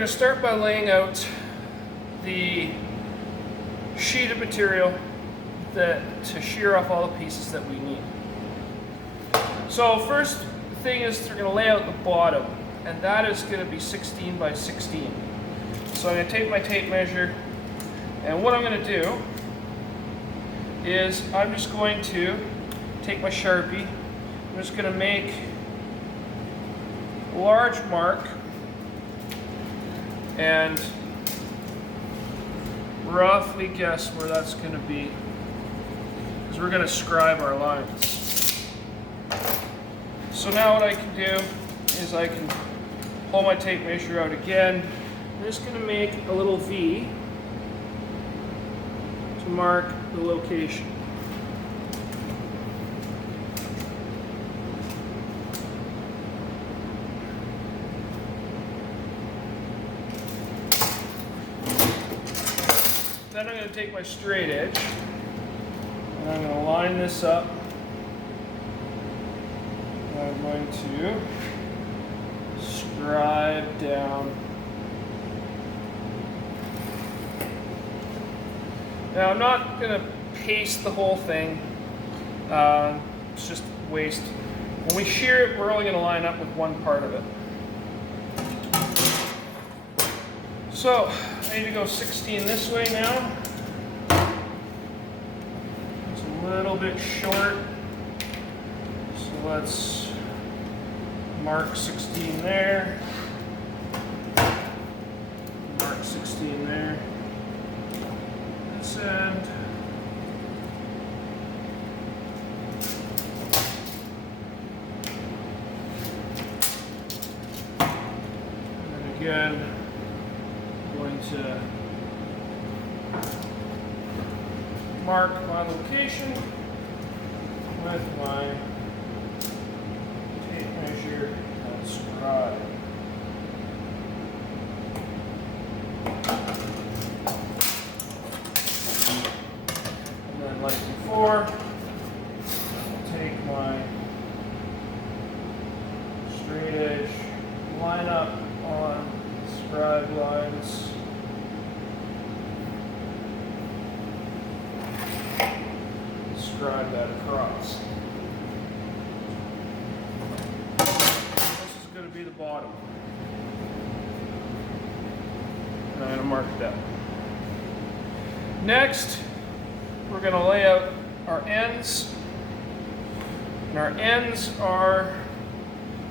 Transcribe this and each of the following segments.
going to start by laying out the sheet of material to shear off all the pieces that we need. So first thing is we're going to lay out the bottom, and that is going to be 16 by 16. So I'm going to take my tape measure, and what I'm going to do is I'm just going to take my Sharpie. I'm just going to make a large mark and roughly guess where that's going to be, because we're going to scribe our lines. So now what I can do is I can pull my tape measure out again. I'm just going to make a little V to mark the location. Then I'm going to take my straight edge and I'm going to line this up. And I'm going to scribe down. Now I'm not going to paste the whole thing. It's just waste. When we shear it, we're only going to line up with one part of it. So I need to go 16 this way now. It's a little bit short. So let's mark 16 there. Mark 16 there. This end. And again, going to mark my location with my tape measure and scribe. And then like before, I'll take my straight edge, line up on scribe lines. Scribe that across. This is going to be the bottom. And I'm going to mark that. Next, we're going to lay out our ends. And our ends are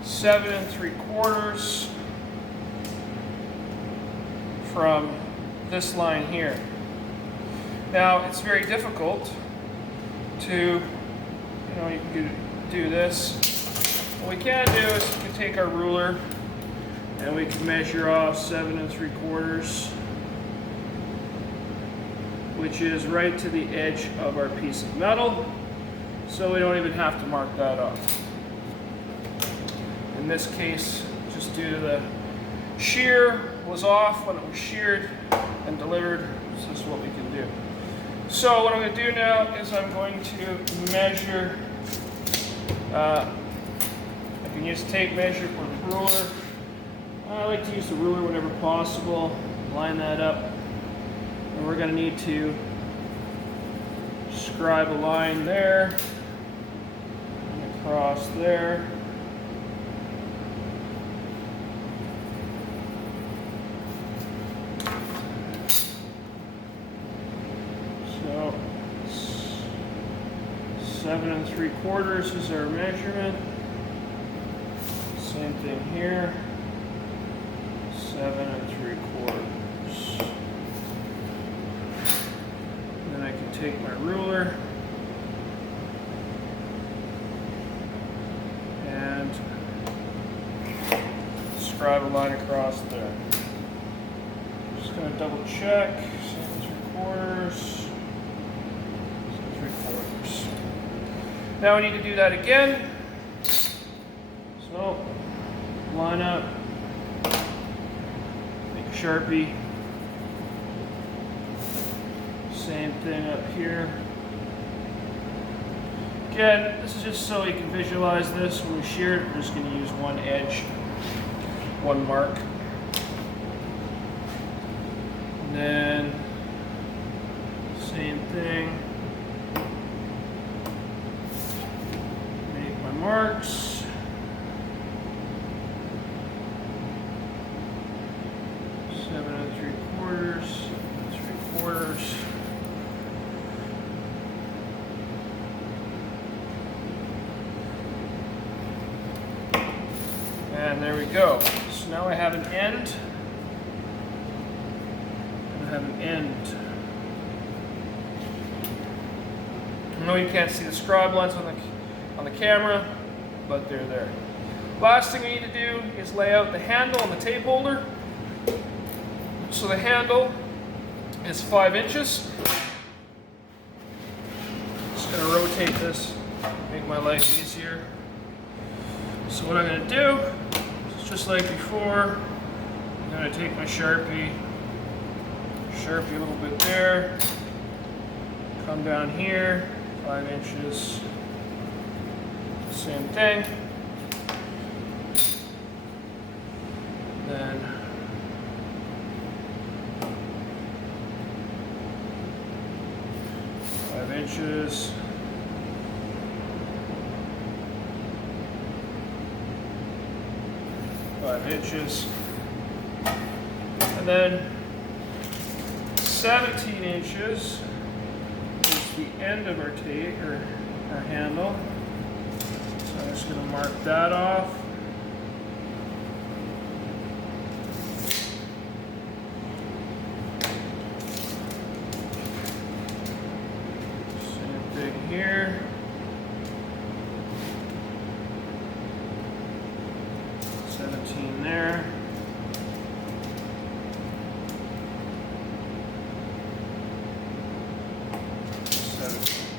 7 3/4 from this line here. Now, it's very difficult to, you can do this. What we can do is we can take our ruler and we can measure off 7 3/4, which is right to the edge of our piece of metal, so we don't even have to mark that off. In this case, just due to the shear was off when it was sheared and delivered, this is what we can do. So what I'm going to do now is I'm going to measure, I can use a tape measure or a ruler. I like to use the ruler whenever possible. Line that up. And we're going to need to scribe a line there and across there. So 7 3/4 is our measurement. Same thing here. 7 3/4. Then I can take my ruler and scribe a line across there. Just going to double check. 7 3/4. Now I need to do that again. So line up, make a Sharpie. Same thing up here. Again, this is just so you can visualize this. When we shear it, we're just going to use one edge, one mark. And then same thing. Make my marks. Seven and 3/4, 3/4. And there we go. So now I have an end. I have an end. I know you can't see the scribe lines on the camera, but they're there. Last thing we need to do is lay out the handle on the tape holder. So the handle is 5 inches. Just going to rotate this, make my life easier. So what I'm going to do is just like before, I'm going to take my Sharpie a little bit there, come down here, 5 inches, same thing, then five inches, and then 17 inches is the end of our tape or our handle. So I'm just going to mark that off. Same thing here. 17 there.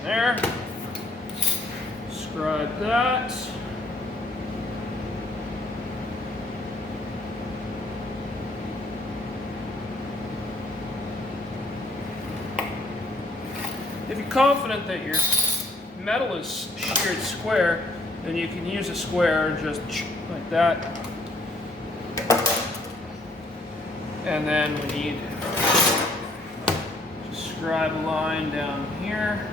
There. Scribe that. If you're confident that your metal is sheared square, then you can use a square and just like that. And then we need to scribe a line down here.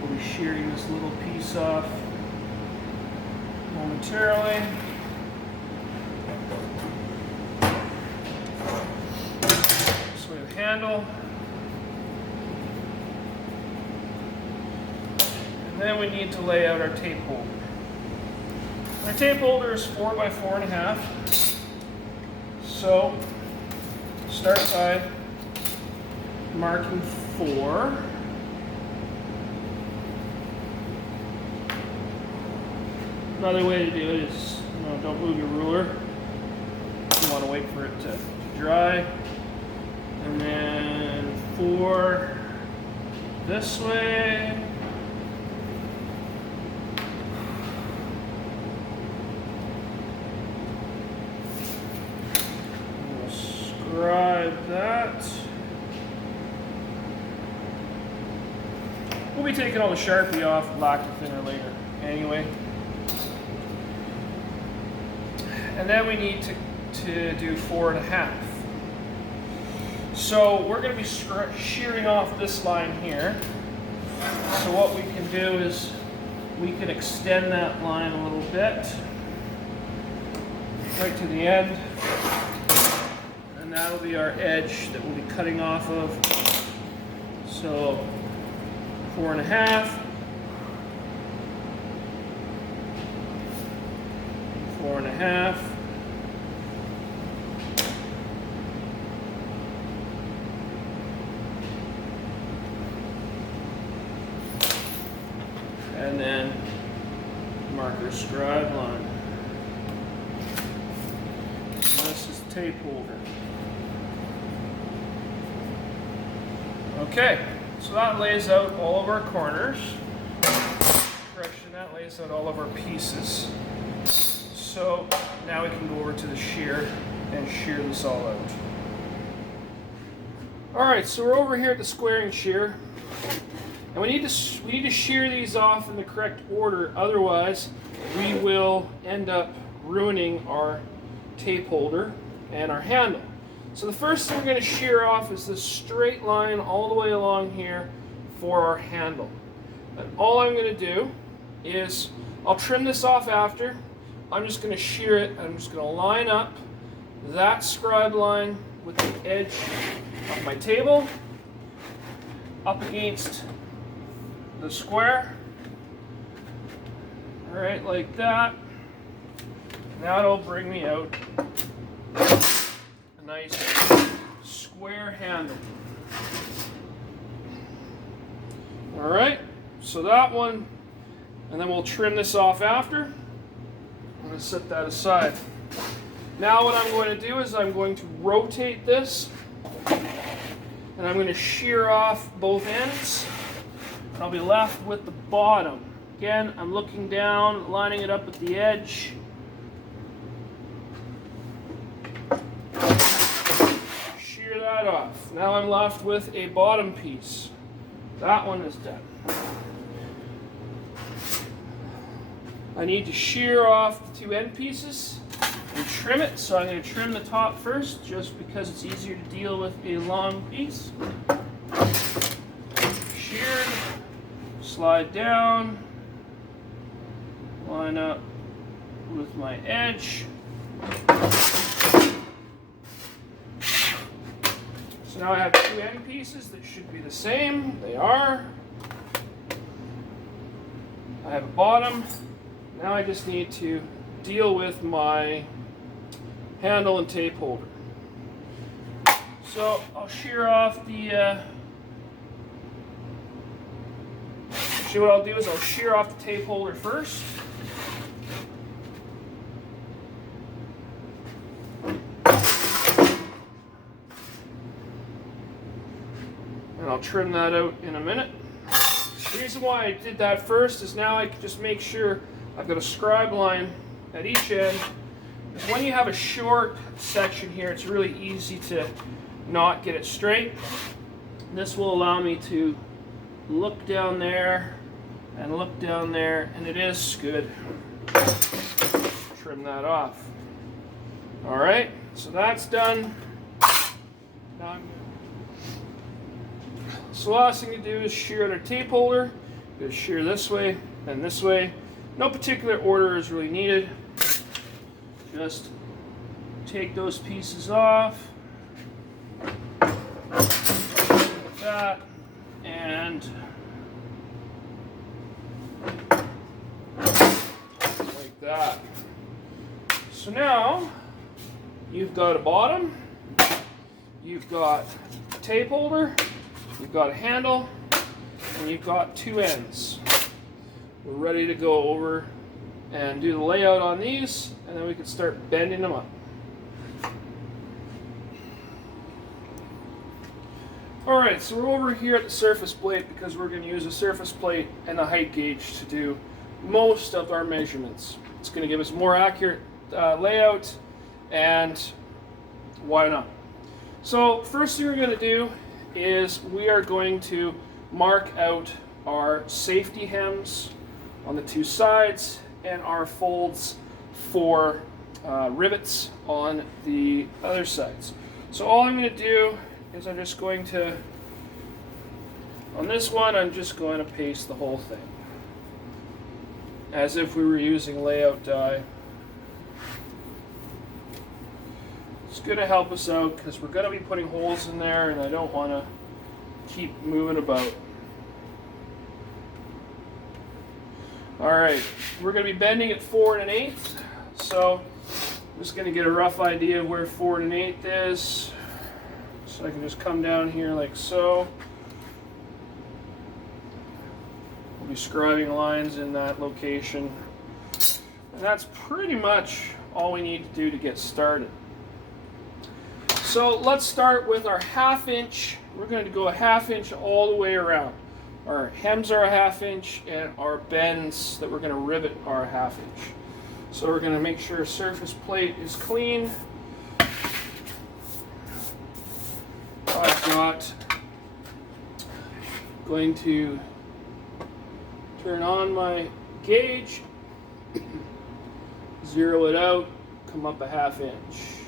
We'll be shearing this little piece off momentarily. So we have a handle. And then we need to lay out our tape holder. Our tape holder is 4 by 4.5. So start by marking 4. Another way to do it is, don't move your ruler. You want to wait for it to dry. And then 4 this way. We'll scribe that. We'll be taking all the Sharpie off black and thinner later anyway. And then we need to do 4.5. So we're going to be shearing off this line here. So what we can do is we can extend that line a little bit right to the end. And that'll be our edge that we'll be cutting off of. So 4.5. 4.5. And then marker scribe line. And this is the tape holder. Okay, so that lays out all of our corners. Correction, that lays out all of our pieces. So now we can go over to the shear and shear this all out. Alright, so we're over here at the squaring shear. And we need to shear these off in the correct order, otherwise we will end up ruining our tape holder and our handle. So the first thing we're going to shear off is this straight line all the way along here for our handle. And all I'm going to do is, I'll trim this off after. I'm just going to shear it. I'm just going to line up that scribe line with the edge of my table up against the square. All right, like that. Now it'll bring me out a nice square handle. All right, so that one, and then we'll trim this off after. I'm going to set that aside. Now what I'm going to do is I'm going to rotate this, and I'm going to shear off both ends. And I'll be left with the bottom. Again, I'm looking down, lining it up with the edge. Shear that off. Now I'm left with a bottom piece. That one is done. I need to shear off the two end pieces and trim it, so I'm going to trim the top first just because it's easier to deal with a long piece. Sheared, slide down, line up with my edge. So now I have two end pieces that should be the same. They are. I have a bottom. Now I just need to deal with my handle and tape holder. So I'll shear off the actually what I'll do is I'll shear off the tape holder first. And I'll trim that out in a minute. The reason why I did that first is now I can just make sure I've got a scribe line at each end. Because when you have a short section here, it's really easy to not get it straight. This will allow me to look down there and look down there, and it is good. Trim that off. All right, so that's done. Now so the last thing to do is shear our tape holder. Just shear this way and this way. No particular order is really needed. Just take those pieces off, like that, and like that. So now you've got a bottom, you've got a tape holder, you've got a handle, and you've got two ends. We're ready to go over and do the layout on these, and then we can start bending them up. Alright, so we're over here at the surface plate because we're going to use a surface plate and a height gauge to do most of our measurements. It's going to give us more accurate layout, and why not? So first thing we're going to do is we are going to mark out our safety hems on the two sides and our folds for rivets on the other sides. So all I'm going to do is I'm just going to, on this one, I'm just going to paste the whole thing as if we were using layout die. It's going to help us out because we're going to be putting holes in there, and I don't want to keep moving about. Alright, we're going to be bending at 4 1/8, so I'm just going to get a rough idea of where 4 1/8 is. So I can just come down here like so. We'll be scribing lines in that location. And that's pretty much all we need to do to get started. So let's start with our 1/2 inch. We're going to go a 1/2 inch all the way around. Our hems are a 1/2 inch, and our bends that we're going to rivet are a 1/2 inch. So we're going to make sure our surface plate is clean. I've got, going to turn on my gauge, zero it out, come up a 1/2 inch.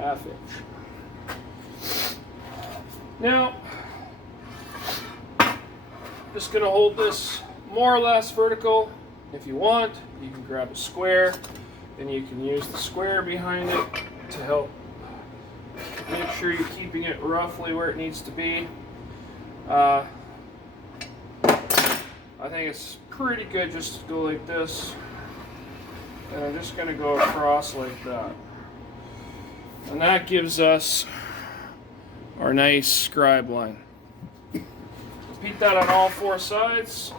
1/2 inch. Now, just going to hold this more or less vertical. If you want, you can grab a square and you can use the square behind it to help make sure you're keeping it roughly where it needs to be. I think it's pretty good just to go like this. And I'm just going to go across like that. And that gives us our nice scribe line. Repeat that on all 4 sides.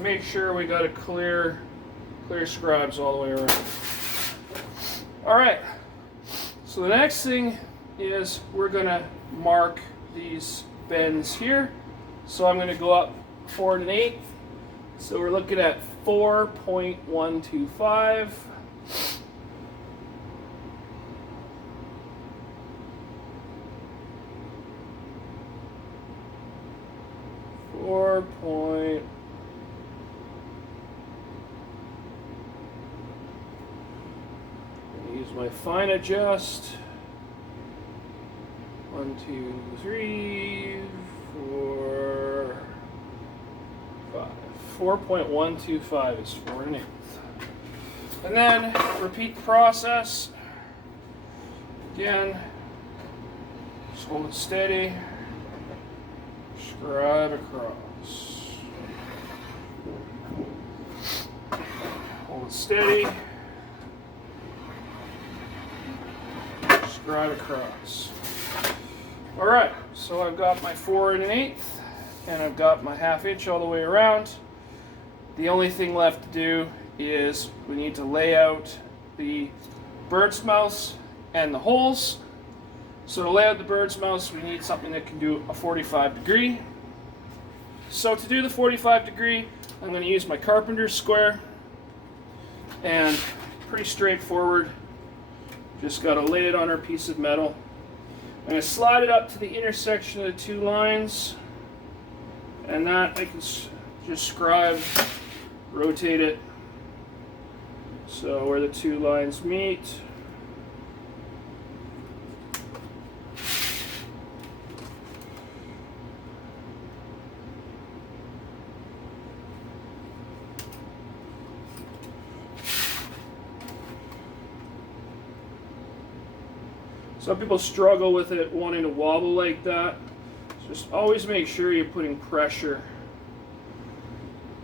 Make sure we got a clear scribes all the way around. All right, so the next thing is we're gonna mark these bends here. So I'm gonna go up 4 1/8. So we're looking at 4.125. Use my fine adjust. 1, 2, 3, 4, 5. 4.125 is 4 1/8. And then repeat the process. Again, just hold it steady. Scribe across. Hold it steady. Scribe across. All right, so I've got my 4 1/8 and I've got my 1/2 inch all the way around. The only thing left to do is we need to lay out the bird's mouth and the holes. So to lay out the bird's mouth, we need something that can do a 45 degree. So to do the 45 degree, I'm going to use my carpenter's square, and pretty straightforward. Just got to lay it on our piece of metal. I'm going to slide it up to the intersection of the 2 lines, and that I can just scribe, rotate it so where the 2 lines meet. Some people struggle with it wanting to wobble like that. Just always make sure you're putting pressure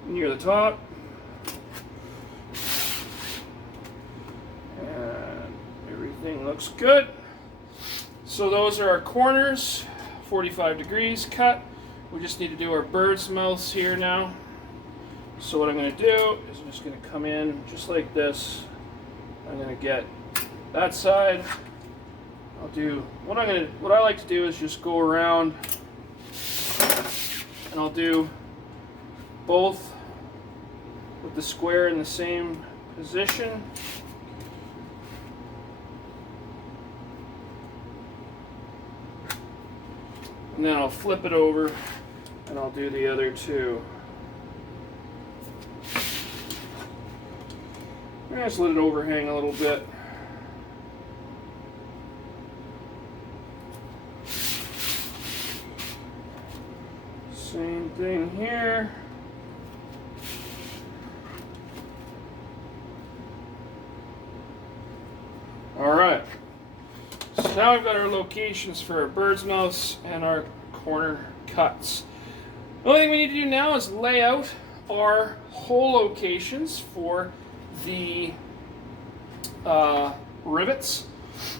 near the top. And everything looks good. So those are our corners, 45 degrees cut. We just need to do our bird's mouths here now. So what I'm going to do is I'm just going to come in just like this. I'm going to get that side. I'll do what I like to do is just go around, and I'll do both with the square in the same position. And then I'll flip it over and I'll do the other 2. And just let it overhang a little bit. Same thing here. All right. So now we've got our locations for our bird's mouths and our corner cuts. The only thing we need to do now is lay out our hole locations for the rivets.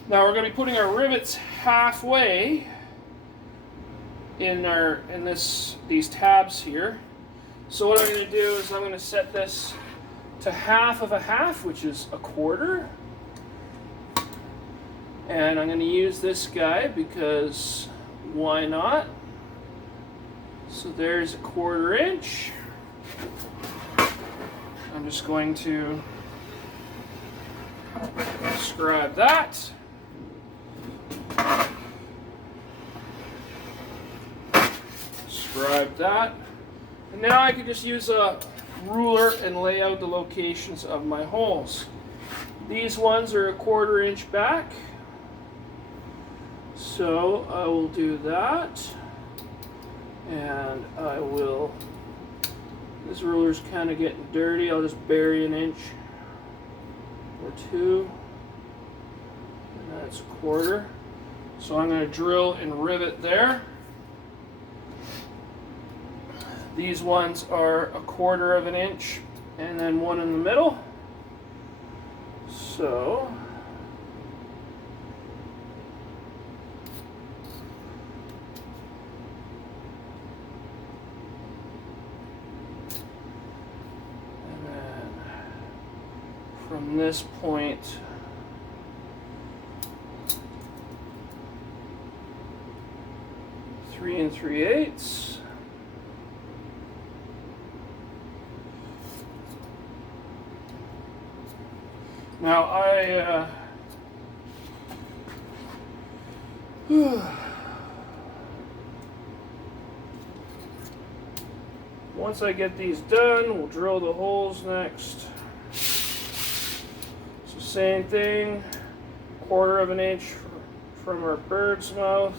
Now we're going to be putting our rivets halfway in these tabs here. So what I'm going to do is I'm going to set this to 1/2 of a 1/2, which is a 1/4. And I'm going to use this guy because why not? So there's a 1/4 inch. I'm just going to scribe that. grab that. And now I can just use a ruler and lay out the locations of my holes. These ones are a 1/4 inch back. So I will do that. And I will, this ruler's kind of getting dirty, I'll just bury 1 inch or 2. And that's 1/4. So I'm going to drill and rivet there. These ones are a 1/4 of an inch and then one in the middle. So and then from this point three and 3/8. Now once I get these done, we'll drill the holes next. So same thing, 1/4 of an inch from our bird's mouth.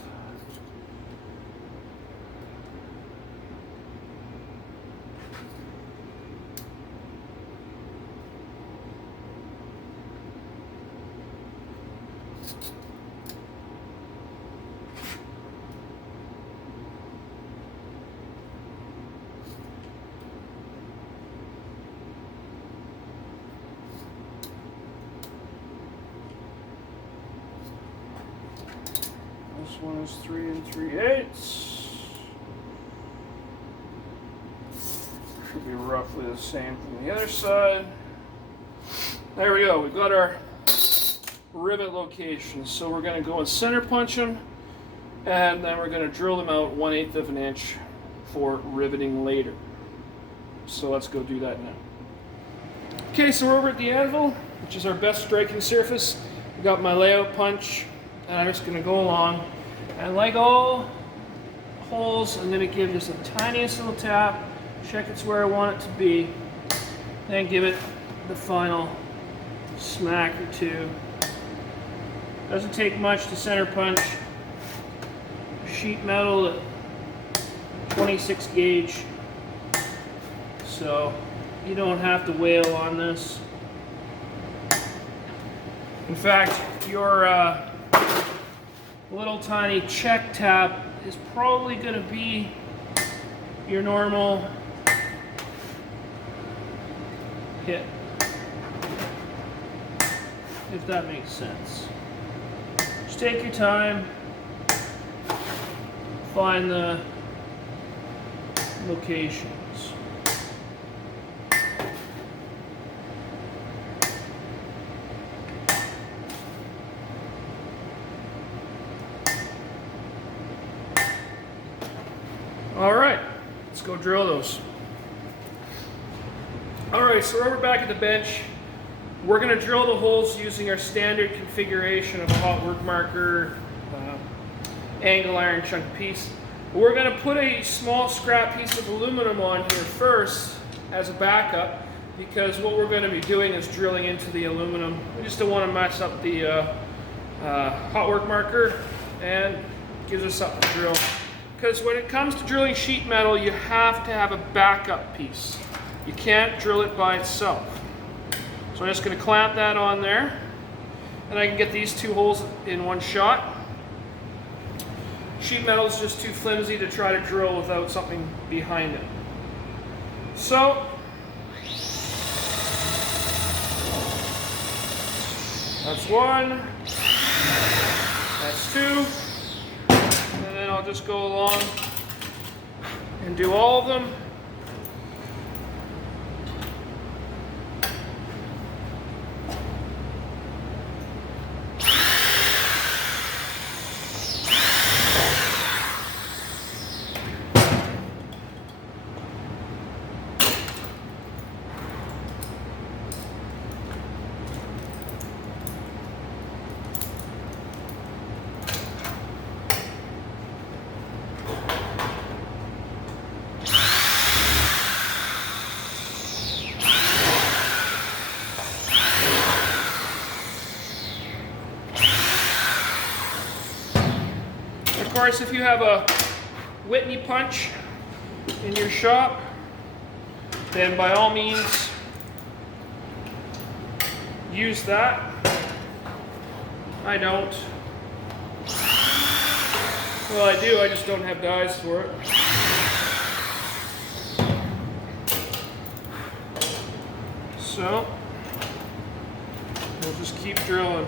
This one is 3 and 3/8. Should be roughly the same from the other side. There we go. We've got our rivet locations. So we're going to go and center punch them, and then we're going to drill them out 1/8 of an inch for riveting later. So let's go do that now. Okay, so we're over at the anvil, which is our best striking surface. I've got my layout punch, and I'm just going to go along. And like all holes, I'm going to give just the tiniest little tap, check it's where I want it to be, then give it the final smack or two. Doesn't take much to center punch. Sheet metal at 26 gauge, so you don't have to wail on this. In fact, your little tiny check tap is probably going to be your normal hit, if that makes sense. Just take your time, find the locations. All right, let's go drill those. All right, so we're back at the bench. We're going to drill the holes using our standard configuration of a hot work marker, angle iron chunk piece. We're going to put a small scrap piece of aluminum on here first as a backup, because what we're going to be doing is drilling into the aluminum. We just don't want to mess up the hot work marker, and gives us something to drill. Because when it comes to drilling sheet metal, you have to have a backup piece. You can't drill it by itself. So I'm just going to clamp that on there, and I can get these two holes in one shot. Sheet metal is just too flimsy to try to drill without something behind it. So that's one, that's two. And then I'll just go along and do all of them. course, if you have a Whitney punch in your shop, then by all means use that. I don't. Well, I do, I just don't have dies for it. So, we'll just keep drilling.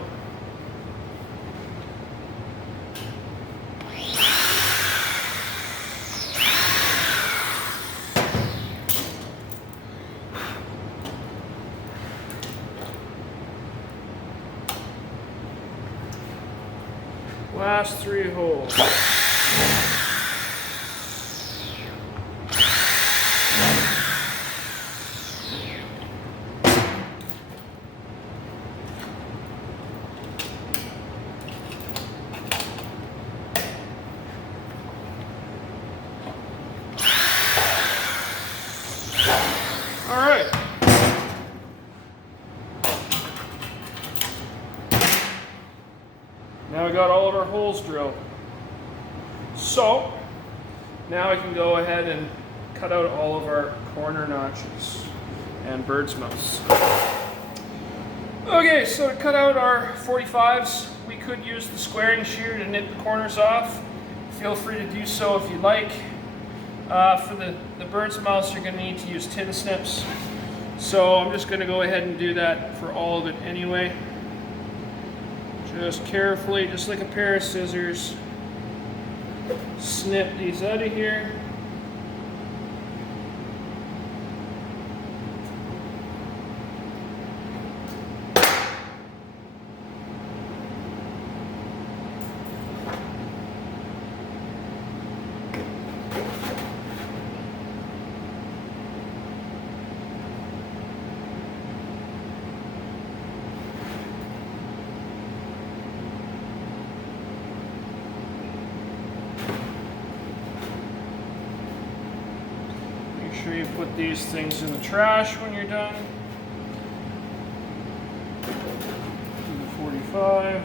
Last 3 holes. All right. Now we got all of our holes drilled. So now I can go ahead and cut out all of our corner notches and bird's mouths. Okay, so to cut out our 45s, we could use the squaring shear to nip the corners off. Feel free to do so if you like. For the bird's mouths, you're going to need to use tin snips. So I'm just going to go ahead and do that for all of it anyway. Just carefully, just like a pair of scissors, snip these out of here. Make sure you put these things in the trash when you're done. Do the 45.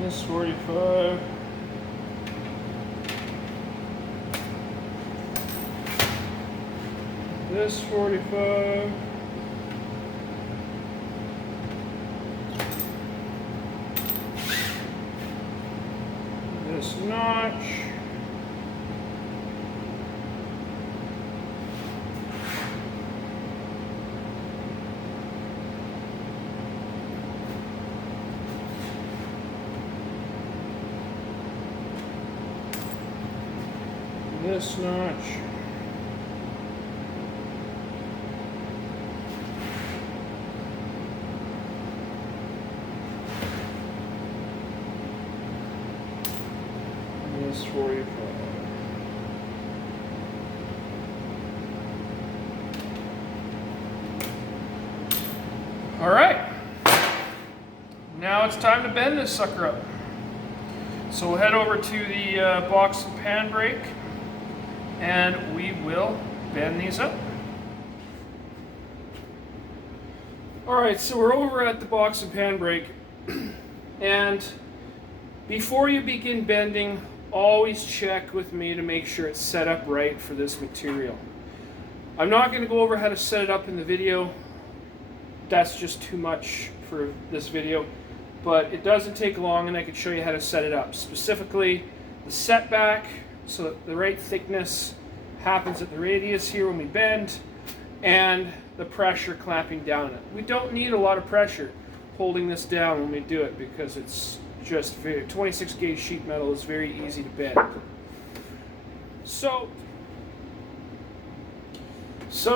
This 45. This 45. This notch. This notch. This 45. All right. Now it's time to bend this sucker up. So we'll head over to the box and pan brake, and we will bend these up. All right, so we're over at the box and pan brake, and before you begin bending, always check with me to make sure it's set up right for this material. I'm not going to go over how to set it up in the video. That's just too much for this video, but it doesn't take long and I can show you how to set it up. Specifically, the setback, so that the right thickness happens at the radius here when we bend, and the pressure clamping down it. We don't need a lot of pressure holding this down when we do it because it's just 26 gauge sheet metal is very easy to bend. So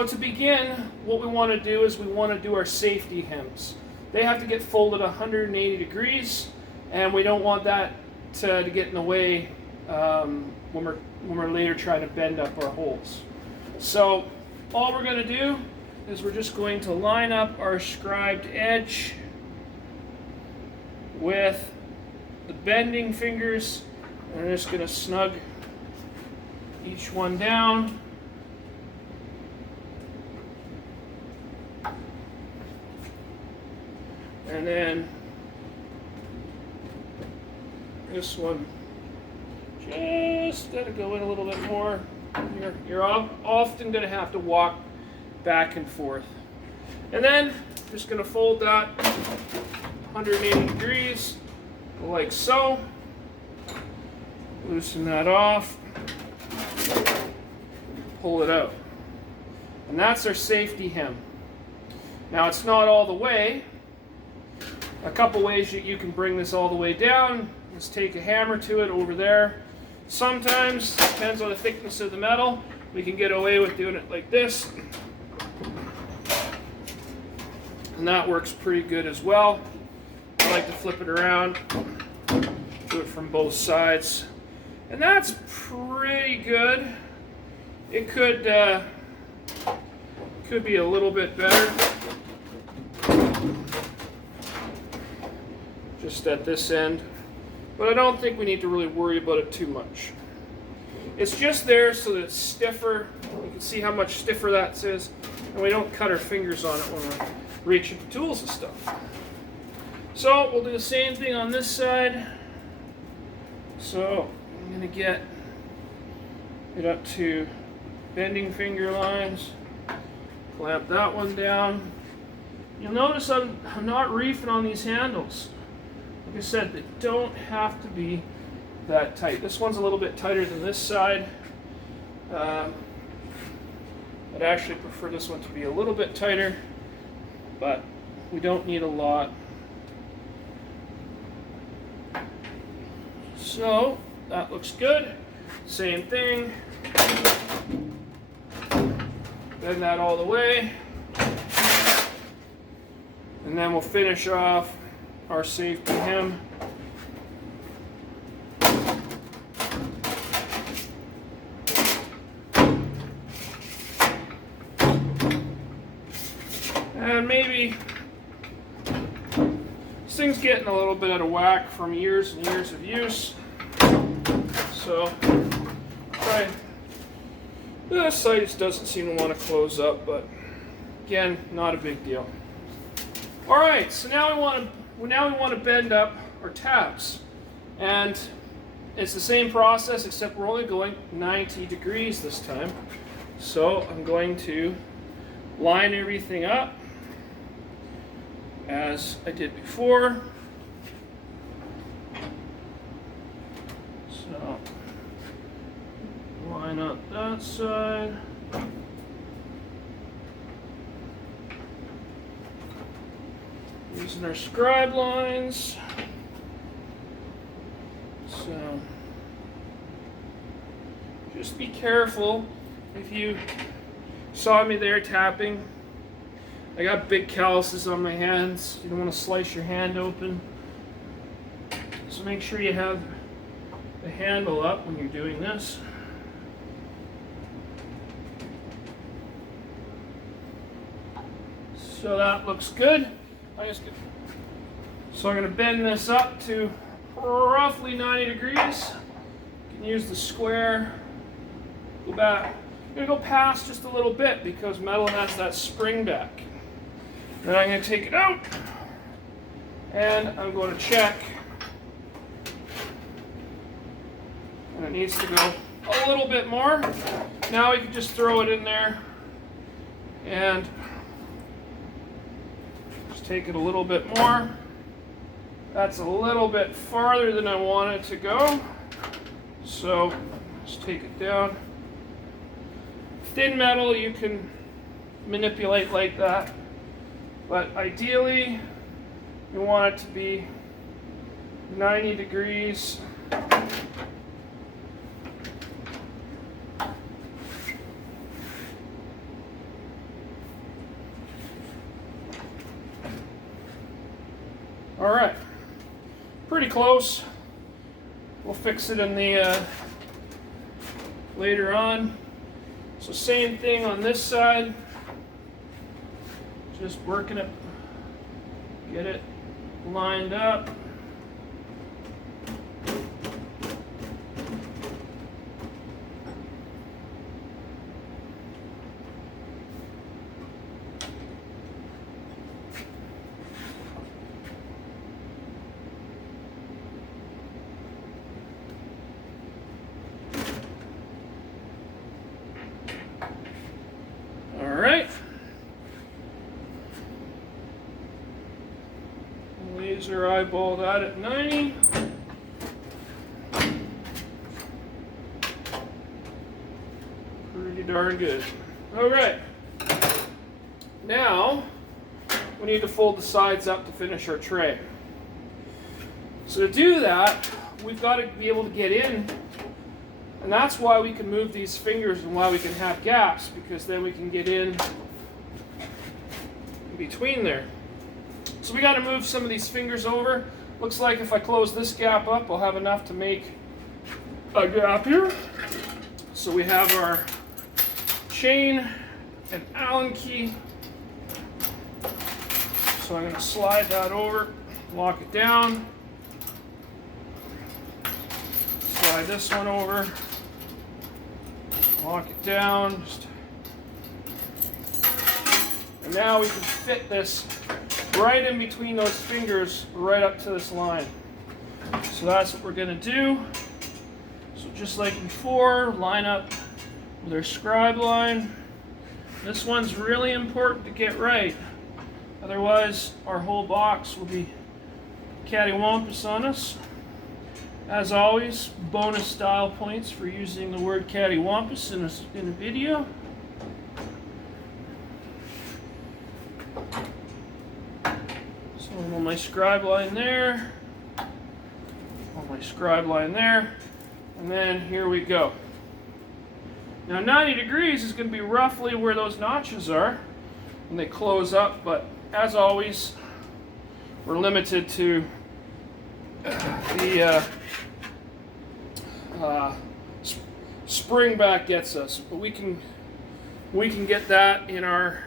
to begin, what we want to do is we want to do our safety hems. They have to get folded 180 degrees, and we don't want that to get in the way when we're later trying to bend up our holes. So all we're going to do is we're just going to line up our scribed edge with the bending fingers, and we're just going to snug each one down. And then this one just gotta go in a little bit more. You're often gonna have to walk back and forth. And then just gonna fold that 180 degrees like so. Loosen that off. Pull it out. And that's our safety hem. Now it's not all the way. A couple ways that you can bring this all the way down is take a hammer to it over there. Sometimes, depends on the thickness of the metal, we can get away with doing it like this. And that works pretty good as well. I like to flip it around, do it from both sides. And that's pretty good. It could be a little bit better. Just at this end. But I don't think we need to really worry about it too much. It's just there so that it's stiffer. You can see how much stiffer that is. And we don't cut our fingers on it when we're reaching for tools and stuff. So we'll do the same thing on this side. So I'm going to get it up to bending finger lines. Clamp that one down. You'll notice I'm not reefing on these handles. Like I said, they don't have to be that tight. This one's a little bit tighter than this side. I'd actually prefer this one to be a little bit tighter, but we don't need a lot. So that looks good. Same thing. Bend that all the way. And then we'll finish off our safety hem. And maybe this thing's getting a little bit out of whack from years and years of use. So this side just doesn't seem to want to close up, but again, not a big deal. All right, so now we want to bend up our tabs, and it's the same process except we're only going 90 degrees this time. So I'm going to line everything up as I did before. So line up that side. Using our scribe lines. So just be careful. If you saw me there tapping, I got big calluses on my hands. You don't want to slice your hand open. So make sure you have the handle up when you're doing this. So that looks good. So I'm going to bend this up to roughly 90 degrees. You can use the square. Go back. I'm going to go past just a little bit because metal has that spring back. Then I'm going to take it out and I'm going to check. And it needs to go a little bit more. Now we can just throw it in there and take it a little bit more. That's a little bit farther than I want it to go. So just take it down. Thin metal you can manipulate like that, but ideally you want it to be 90 degrees. All right, pretty close. We'll fix it in the later on. So same thing on this side. Just working it, get it lined up. laser eyeball that at 90. Pretty darn good. All right. Now, we need to fold the sides up to finish our tray. So to do that, we've got to be able to get in, and that's why we can move these fingers and why we can have gaps, because then we can get in between there. So we got to move some of these fingers over. Looks like if I close this gap up, I'll have enough to make a gap here. So we have our chain and Allen key. So I'm going to slide that over, lock it down. Slide this one over, lock it down. And now we can fit this right in between those fingers, right up to this line. So that's what we're going to do. So just like before, line up with our scribe line. This one's really important to get right. Otherwise, our whole box will be cattywampus on us. As always, bonus style points for using the word cattywampus in a video. So I'm on my scribe line there, on my scribe line there, and then here we go. Now 90 degrees is going to be roughly where those notches are when they close up, but as always, we're limited to the spring back gets us, but we can get that in our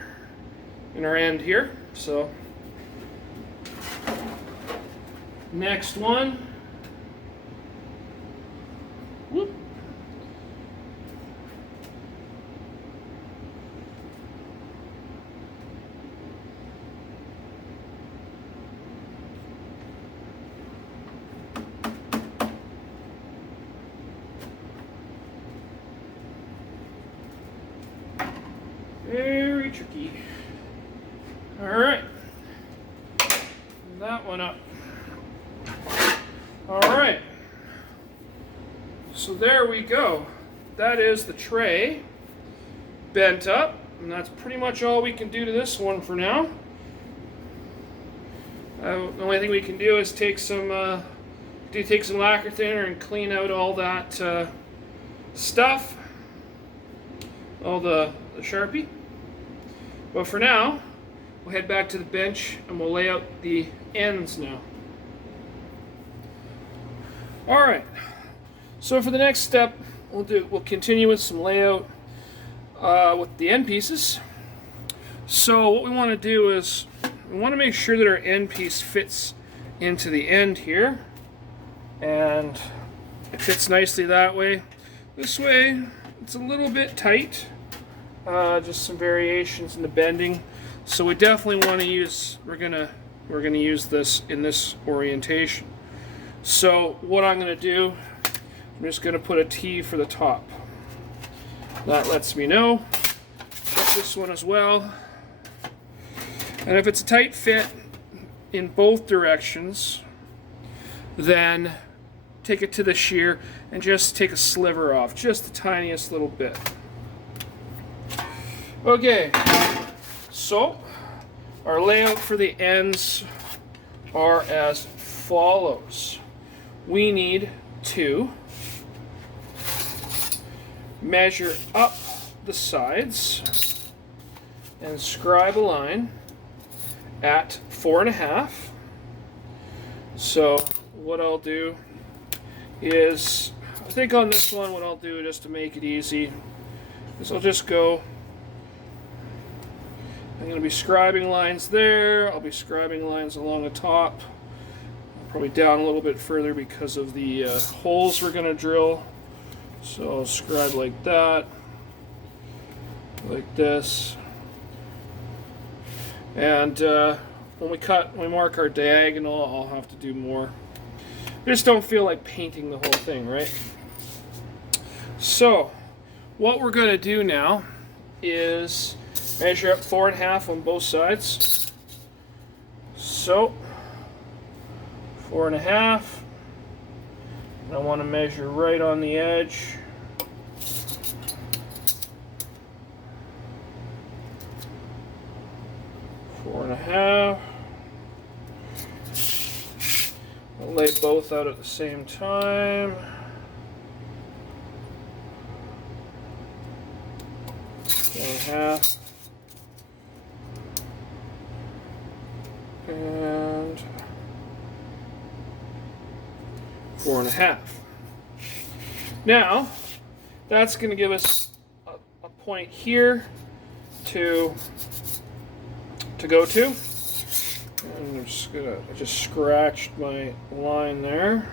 end here. So next one. Whoop. Very tricky. All right, that one up. All right, so there we go. That is the tray bent up, and that's pretty much all we can do to this one for now. The only thing we can do is take some lacquer thinner and clean out all that stuff, all the Sharpie. But for now, we'll head back to the bench and we'll lay out the ends now. All right, so for the next step, we'll continue with some layout with the end pieces. So what we want to do is we want to make sure that our end piece fits into the end here, and it fits nicely that way. This way, it's a little bit tight. Just some variations in the bending. So we definitely want to use, we're gonna use this in this orientation. So what I'm gonna do, I'm just gonna put a T for the top. That lets me know. Check this one as well. And if it's a tight fit in both directions, then take it to the shear and just take a sliver off, just the tiniest little bit. Okay, so our layout for the ends are as follows. We need to measure up the sides and scribe a line at 4.5. So what I'll do is, I think on this one what I'll do just to make it easy is I'll just go, I'm going to be scribing lines there, I'll be scribing lines along the top, probably down a little bit further because of the holes we're going to drill. So I'll scribe like that, like this. And when we mark our diagonal, I'll have to do more. I just don't feel like painting the whole thing, right? So what we're going to do now is measure up 4.5 on both sides. So 4.5. And I want to measure right on the edge. Four and a half. I'll lay both out at the same time. 4.5. And 4.5. Now, that's going to give us a point here to go to. And I'm just gonna, I just scratched my line there.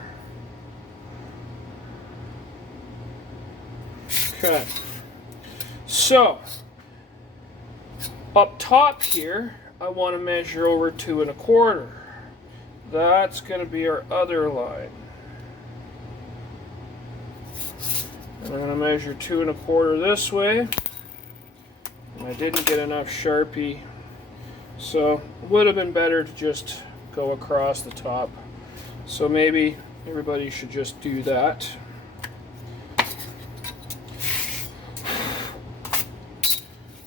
Okay. So, up top here, I want to measure over 2 1/4. That's going to be our other line. And I'm going to measure 2 1/4 this way. And I didn't get enough Sharpie, so it would have been better to just go across the top. So maybe everybody should just do that.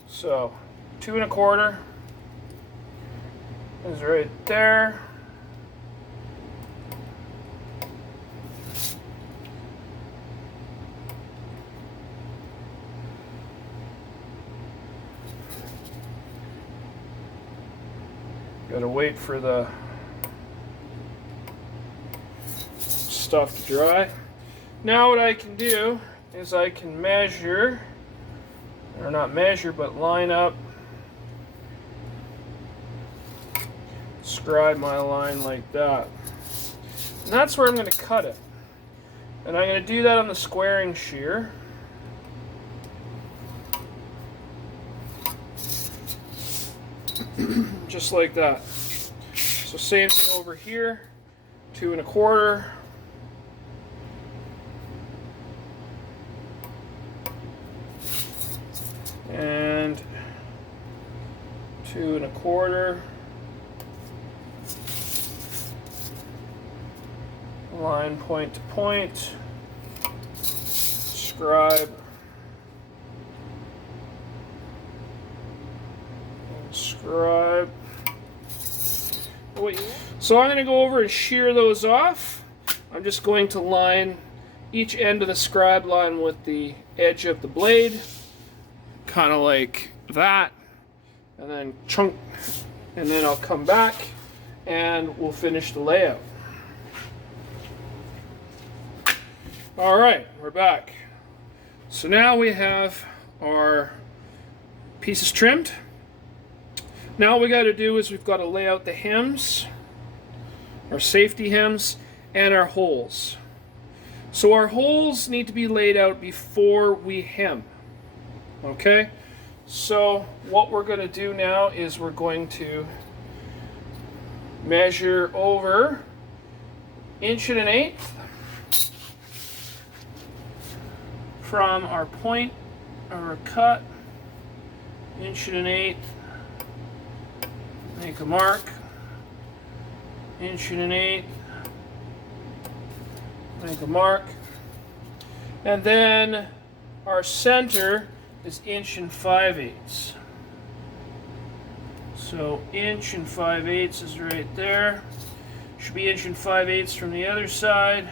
So 2 1/4 is right there. Gotta wait for the stuff to dry. Now what I can do is I can measure, or not measure, but line up, scribe my line like that. And that's where I'm going to cut it. And I'm going to do that on the squaring shear. Just like that. So same thing over here, 2 1/4. And 2 1/4. Line point to point. Scribe. And scribe. Wait. So I'm going to go over and shear those off. I'm just going to line each end of the scribe line with the edge of the blade, kind of like that, and then chunk, and then I'll come back and we'll finish the layout. All right, we're back. So now we have our pieces trimmed. Now what we got to do is we've got to lay out the hems, our safety hems, and our holes. So our holes need to be laid out before we hem. Okay? So what we're going to do now is we're going to measure over 1 1/8 from our point or our cut, 1 1/8. Make a mark, 1 1/8, make a mark, and then our center is 1 5/8. So 1 5/8 is right there. Should be 1 5/8 from the other side,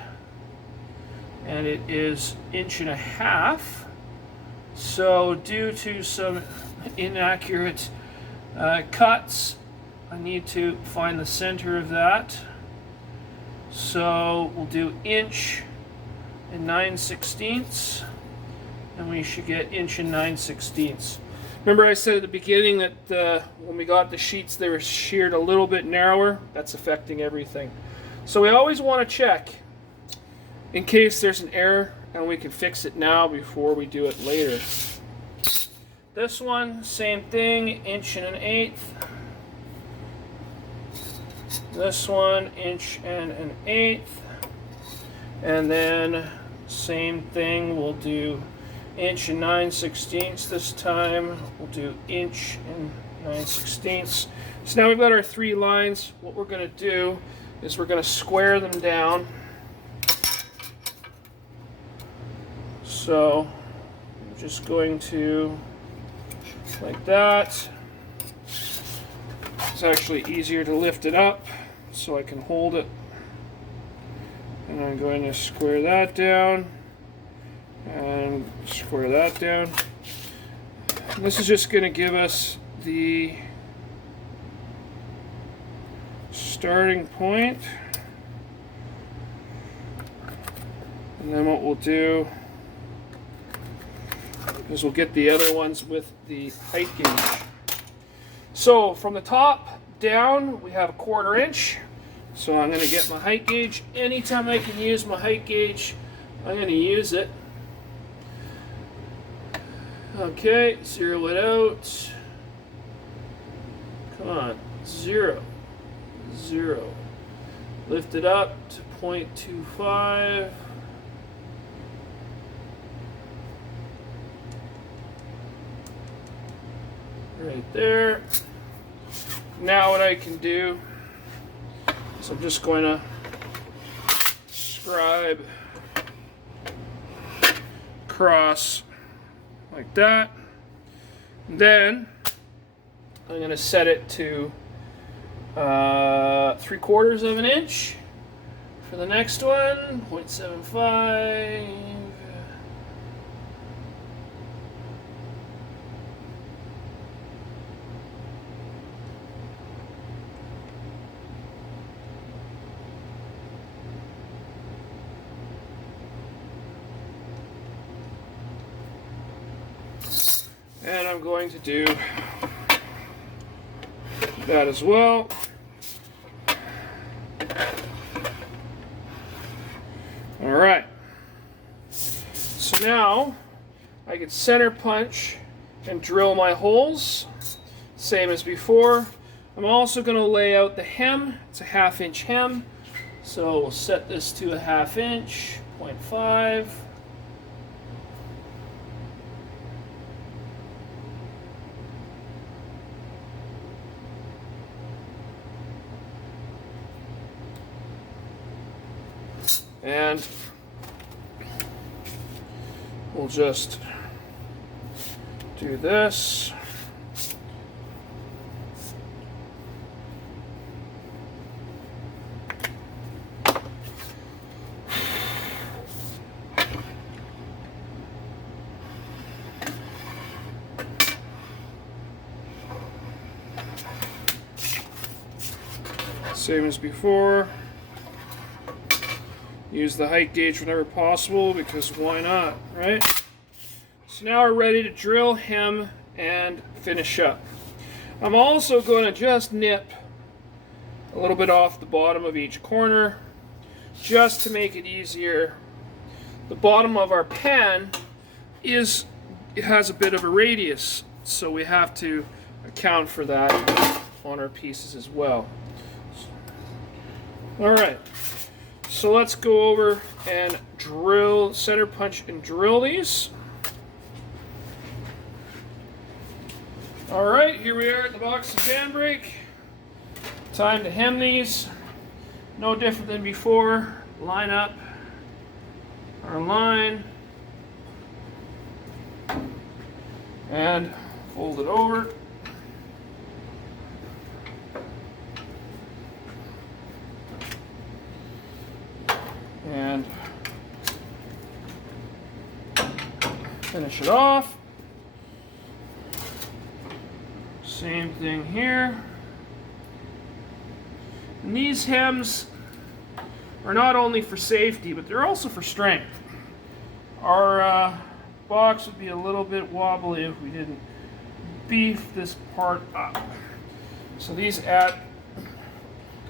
and it is 1.5 inches. So due to some inaccurate cuts, I need to find the center of that. So we'll do 1 9/16, and we should get 1 9/16. Remember I said at the beginning that when we got the sheets they were sheared a little bit narrower. That's affecting everything. So we always want to check in case there's an error, and we can fix it now before we do it later. This one, same thing, 1 1/8. This one, 1 1/8. And then same thing, we'll do 1 9/16 this time. We'll do 1 9/16. So now we've got our 3 lines. What we're going to do is we're going to square them down. So I'm just going to, like that. It's actually easier to lift it up so I can hold it. And I'm going to square that down and square that down. And this is just going to give us the starting point. And then what we'll do is we'll get the other ones with the height gauge. So from the top down, we have a 1/4 inch. So I'm going to get my height gauge. Anytime I can use my height gauge, I'm going to use it. Okay, zero it out. Come on, 0, 0. Lift it up to 0.25. Right there. Now what I can do is I'm just going to scribe across like that. And then I'm going to set it to 3/4 of an inch for the next one, 0.75. And I'm going to do that as well. All right. So now I can center punch and drill my holes, same as before. I'm also going to lay out the hem. It's a 1/2 inch hem. So we'll set this to a 1/2 inch, 0.5. And we'll just do this. Same as before. Use the height gauge whenever possible, because why not, right? So now we're ready to drill, hem, and finish up. I'm also going to just nip a little bit off the bottom of each corner, just to make it easier. The bottom of our pan it has a bit of a radius, so we have to account for that on our pieces as well. All right. So let's go over and drill, center punch and drill these. All right, here we are at the box of handbrake. Time to hem these. No different than before. Line up our line and fold it over. And finish it off. Same thing here. And these hems are not only for safety, but they're also for strength. Our box would be a little bit wobbly if we didn't beef this part up. So these add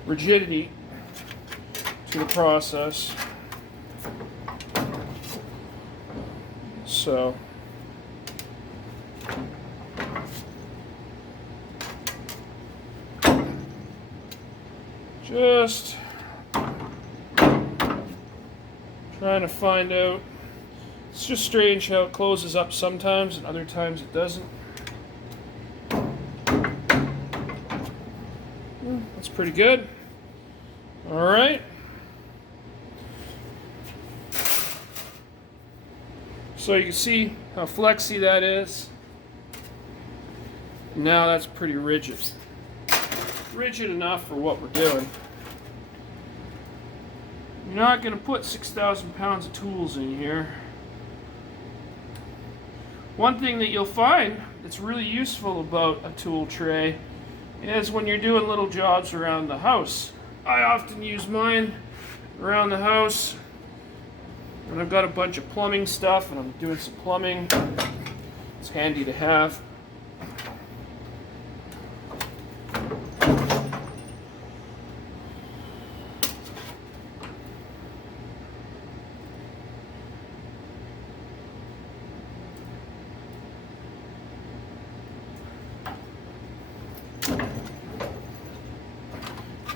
rigidity to the process. So just trying to find out. It's just strange how it closes up sometimes and other times it doesn't. That's pretty good. All right. So you can see how flexy that is. Now that's pretty rigid. Rigid enough for what we're doing. You're not going to put 6,000 pounds of tools in here. One thing that you'll find that's really useful about a tool tray is when you're doing little jobs around the house. I often use mine around the house when I've got a bunch of plumbing stuff and I'm doing some plumbing. It's handy to have.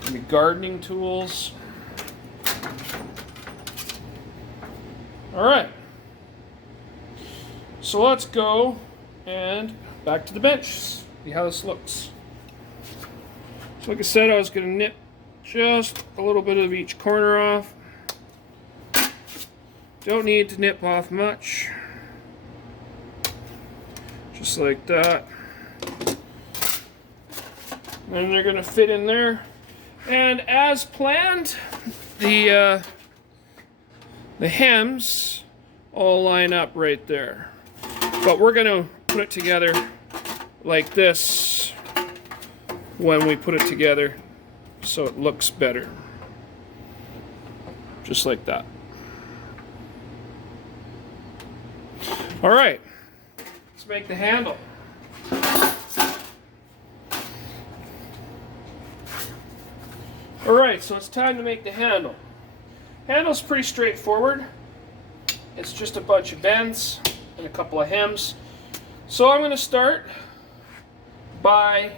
Maybe gardening tools. All right. So let's go and back to the bench. See how this looks. So like I said, I was going to nip just a little bit of each corner off. Don't need to nip off much. Just like that. And they're going to fit in there. And as planned, the hems all line up right there. But we're going to put it together like this when we put it together so it looks better. Just like that. All right, let's make the handle. All right, so it's time to make the handle. Handle's pretty straightforward. It's just a bunch of bends and a couple of hems. So I'm going to start by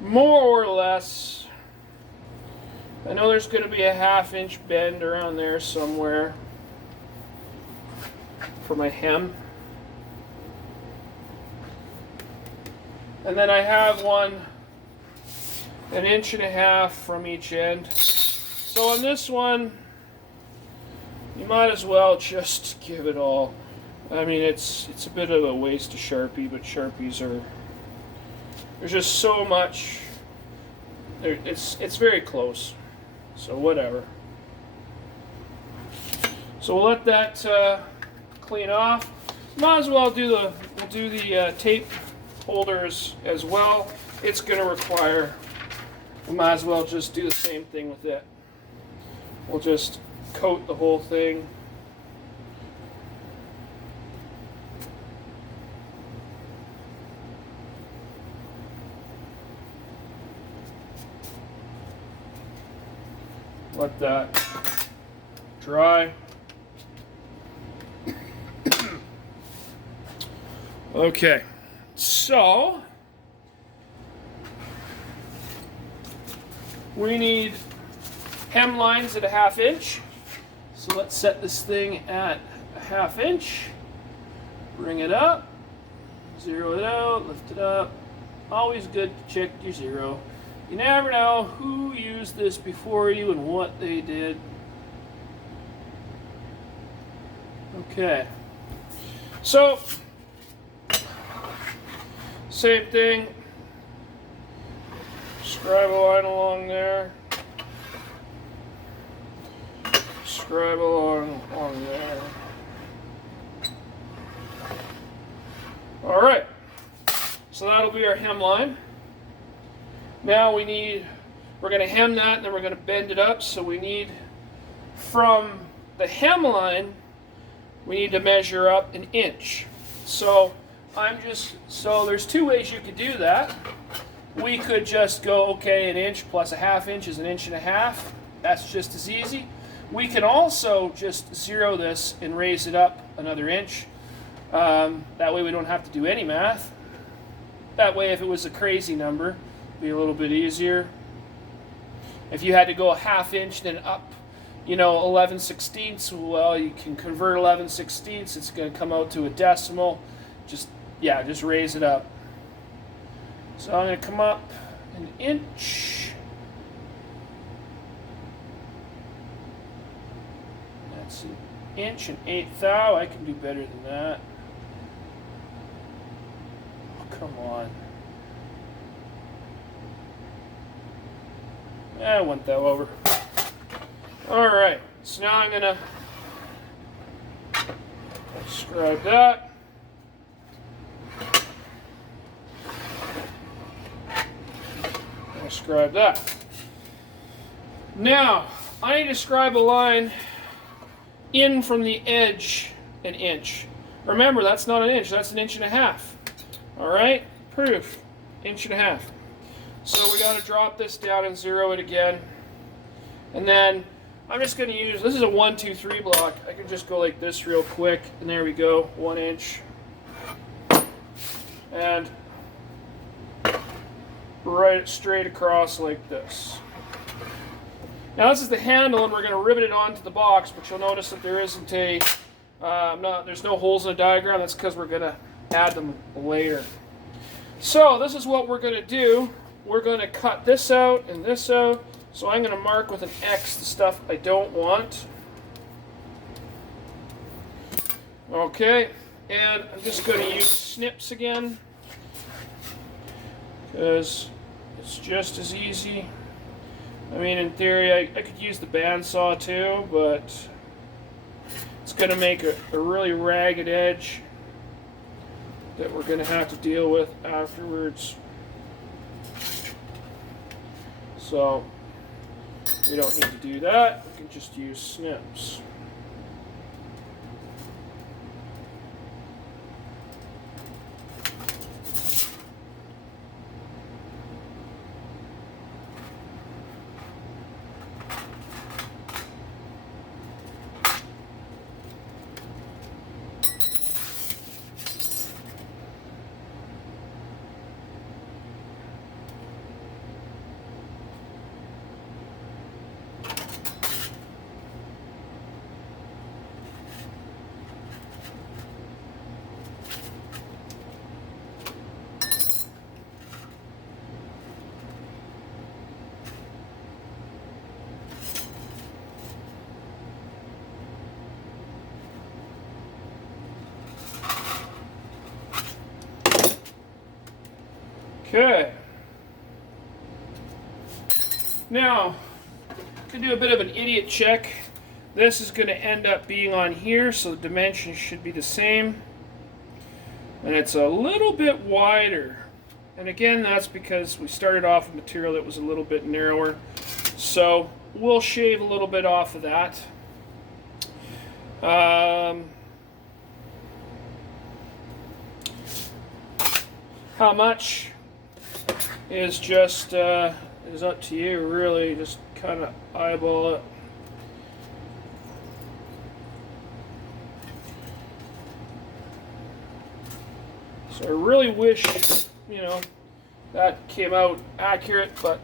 more or less, I know there's going to be a 1/2 inch bend around there somewhere for my hem. And then I have one 1.5 inches from each end. So on this one, you might as well just give it all. I mean, it's a bit of a waste of Sharpie, but Sharpies are, there's just so much. It's very close, so whatever. So we'll let that clean off. Might as well do the tape holders as well. It's going to require. We might as well just do the same thing with it. We'll just coat the whole thing. Let that dry. Okay, so we need hem lines at a 1/2 inch. So let's set this thing at a 1/2 inch. Bring it up, zero it out, lift it up. Always good to check your zero. You never know who used this before you and what they did. Okay. So, same thing. Scribe a line along there. Scribe along there. All right. So that'll be our hem line. Now we're going to hem that and then we're going to bend it up. So we need, from the hem line, we need to measure up 1 inch. So there's 2 ways you could do that. We could just go, okay, 1 inch plus a 1/2 inch is 1.5 inches. That's just as easy. We can also just zero this and raise it up another inch. That way we don't have to do any math. That way if it was a crazy number, it'd be a little bit easier. If you had to go a 1/2 inch then up, 11/16, well, you can convert 11/16. It's going to come out to a decimal. Just raise it up. So I'm going to come up 1 inch. It's an 1 1/8 thou. I can do better than that. Oh, come on. 1 thou over. Alright, so now I'm going to scribe that. Scribe that. Now, I need to scribe a line in from the edge 1 inch. Remember, that's not 1 inch, that's 1.5 inches. Alright, proof, 1.5 inches. So we got to drop this down and 0 it again. And then I'm just going to use, this is a 1, 2, 3 block. I can just go like this real quick, and there we go, 1 inch. And write it straight across like this. Now this is the handle, and we're going to rivet it onto the box, but you'll notice that there isn't a, there's no holes in the diagram. That's because we're going to add them later. So this is what we're going to do. We're going to cut this out and this out. So I'm going to mark with an X the stuff I don't want. Okay, and I'm just going to use snips again, because it's just as easy. I mean, in theory, I could use the bandsaw too, but it's going to make a really ragged edge that we're going to have to deal with afterwards. So we don't need to do that. We can just use snips. Okay. Now, to do a bit of an idiot check, this is going to end up being on here, so the dimensions should be the same. And it's a little bit wider. And again, that's because we started off with material that was a little bit narrower. So we'll shave a little bit off of that. How much is just is up to you, really. Just kind of eyeball it. So I really wish, that came out accurate, but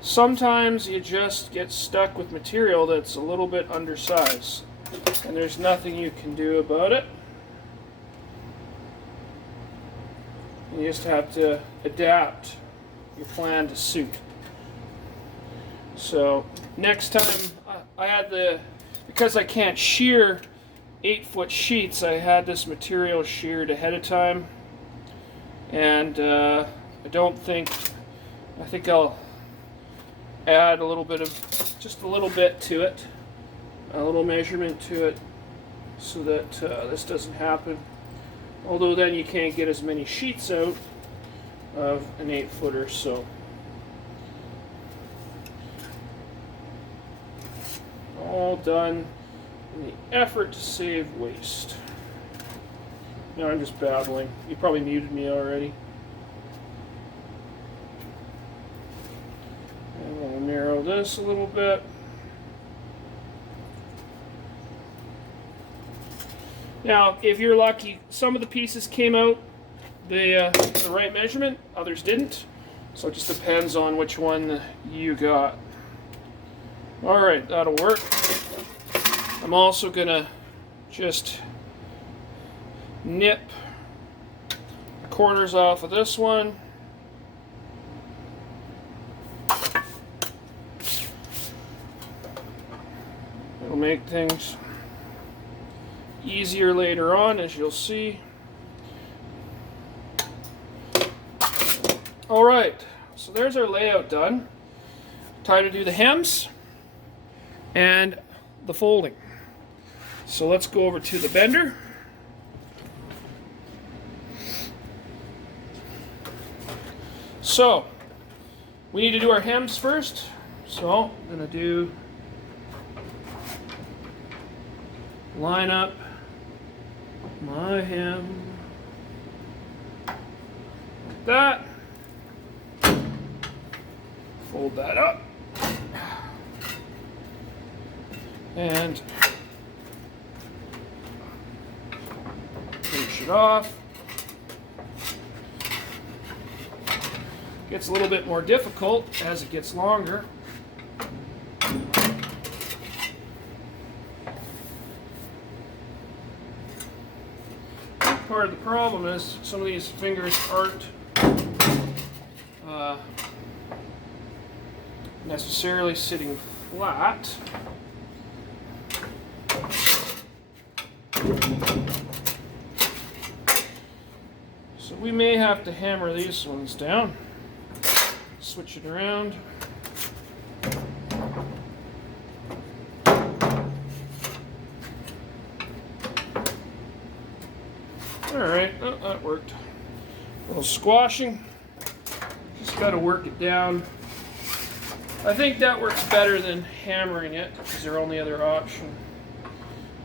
sometimes you just get stuck with material that's a little bit undersized, and there's nothing you can do about it. You just have to adapt your plan to suit. So next time I had because I can't shear 8-foot sheets, I had this material sheared ahead of time, and I think I'll add just a little bit to it, a little measurement to it, so that this doesn't happen. Although then you can't get as many sheets out of an 8-footer, so all done in the effort to save waste. Now I'm just babbling. You probably muted me already. And we'll narrow this a little bit. Now, if you're lucky, some of the pieces came out the right measurement, others didn't. So it just depends on which one you got. Alright, that'll work. I'm also going to just nip the corners off of this one. It'll make things easier later on, as you'll see. Alright, so there's our layout done. Time to do the hems and the folding. So let's go over to the bender. So we need to do our hems first. So I'm going to line up my hem like that. Fold that up. And finish it off. Gets a little bit more difficult as it gets longer. Part of the problem is some of these fingers aren't necessarily sitting flat. So we may have to hammer these ones down. Switch it around. Alright, oh, that worked. A little squashing. Just got to work it down. I think that works better than hammering it, is our only other option.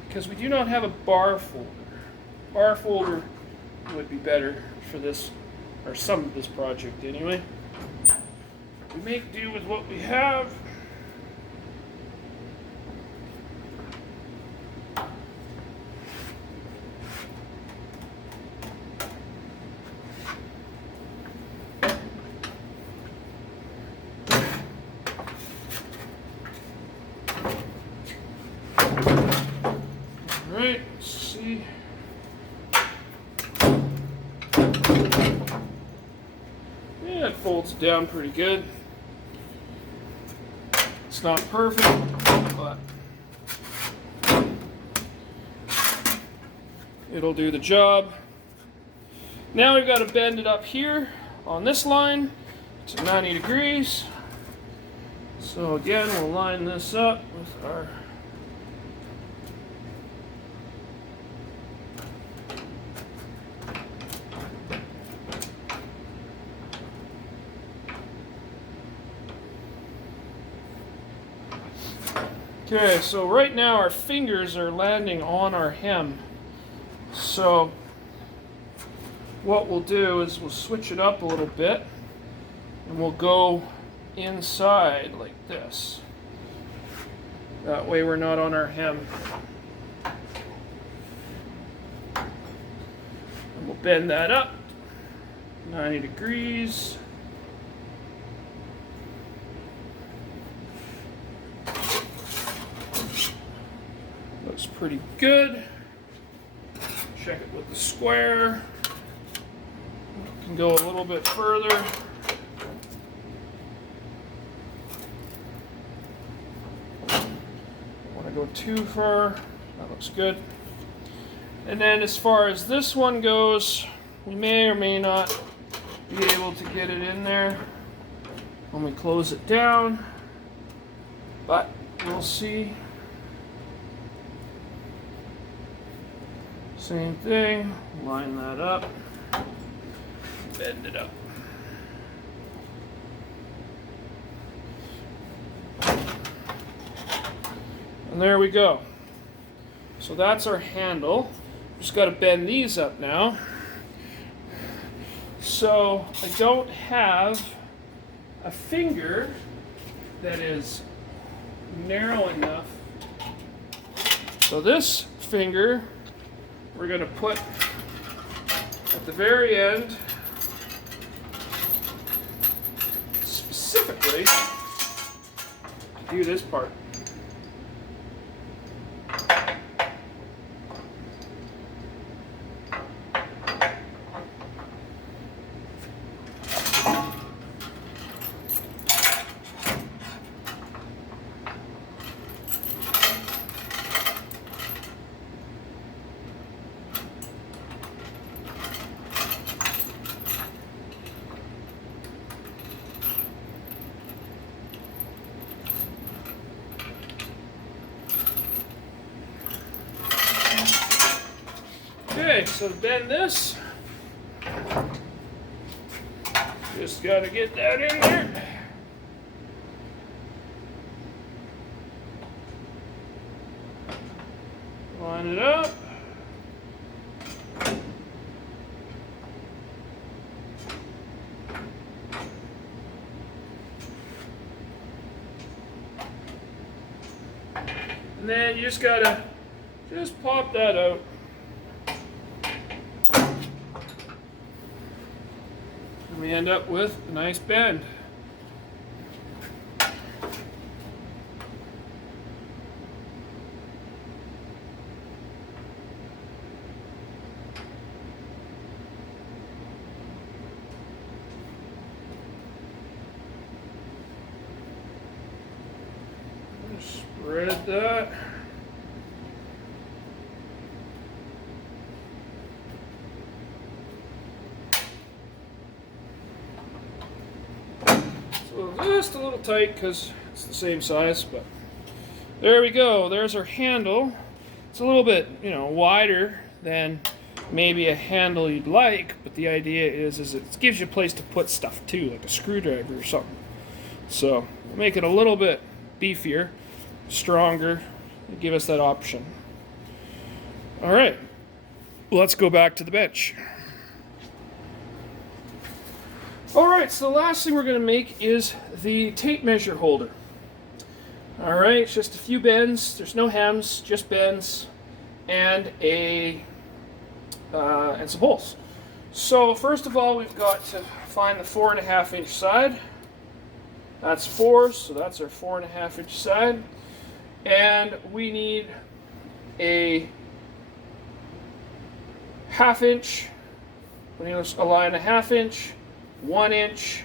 Because we do not have a bar folder. Bar folder would be better for this, or some of this project anyway. We make do with what we have. Alright, let's see. Yeah, it folds down pretty good. It's not perfect, but it'll do the job. Now we've got to bend it up here on this line to 90 degrees. So again, we'll line this up with our Okay, so right now our fingers are landing on our hem. So what we'll do is we'll switch it up a little bit and we'll go inside like this. That way we're not on our hem. And we'll bend that up 90 degrees. Looks pretty good. Check it with the square. Can go a little bit further. Don't want to go too far. That looks good. And then as far as this one goes, we may or may not be able to get it in there when we close it down, but we'll see. Same thing, line that up, bend it up. And there we go. So that's our handle. Just got to bend these up now. So I don't have a finger that is narrow enough. So this finger we're going to put at the very end specifically to do this part. Okay, so to bend this, just got to get that in there. Line it up. And then you just gotta pop that out. And we end up with a nice bend. Spread that. So just a little tight because it's the same size, but there we go. There's our handle. It's a little bit, wider than maybe a handle you'd like, but the idea is it gives you a place to put stuff too, like a screwdriver or something. So we'll make it a little bit beefier, stronger, and give us that option. All right, let's go back to the bench. All right, so the last thing we're going to make is the tape measure holder. All right, it's just a few bends. There's no hems, just bends, and and some holes. So first of all, we've got to find the 4.5 inch side. That's 4, so that's our 4.5 inch side. And we need a 1/2 inch. We need to align a 1/2 inch, 1 inch,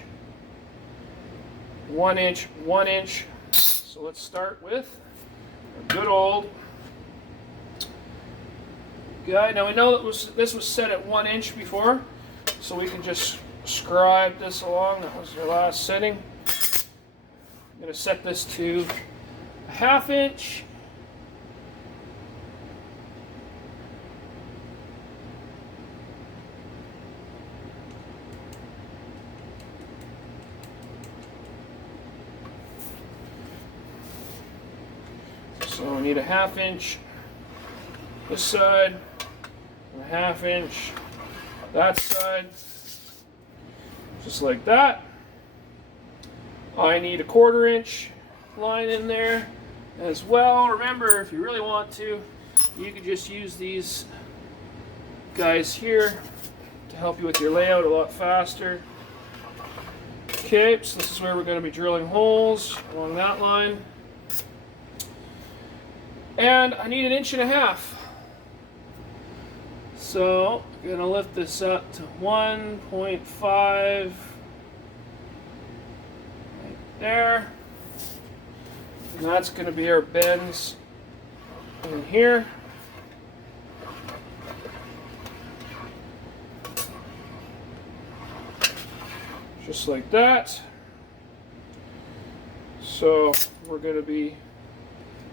1 inch, 1 inch. So let's start with a good old guide. Now we know that this was set at 1 inch before, so we can just scribe this along. That was our last setting. I'm going to set this to a 1/2 inch. So we need a 1/2 inch this side, and a 1/2 inch that side, just like that. I need a 1/4 inch line in there as well. Remember, if you really want to, you could just use these guys here to help you with your layout a lot faster. Okay, so this is where we're going to be drilling holes along that line. And I need 1.5 inches. So I'm going to lift this up to 1.5 right there. And that's going to be our bends in here. Just like that. So we're going to be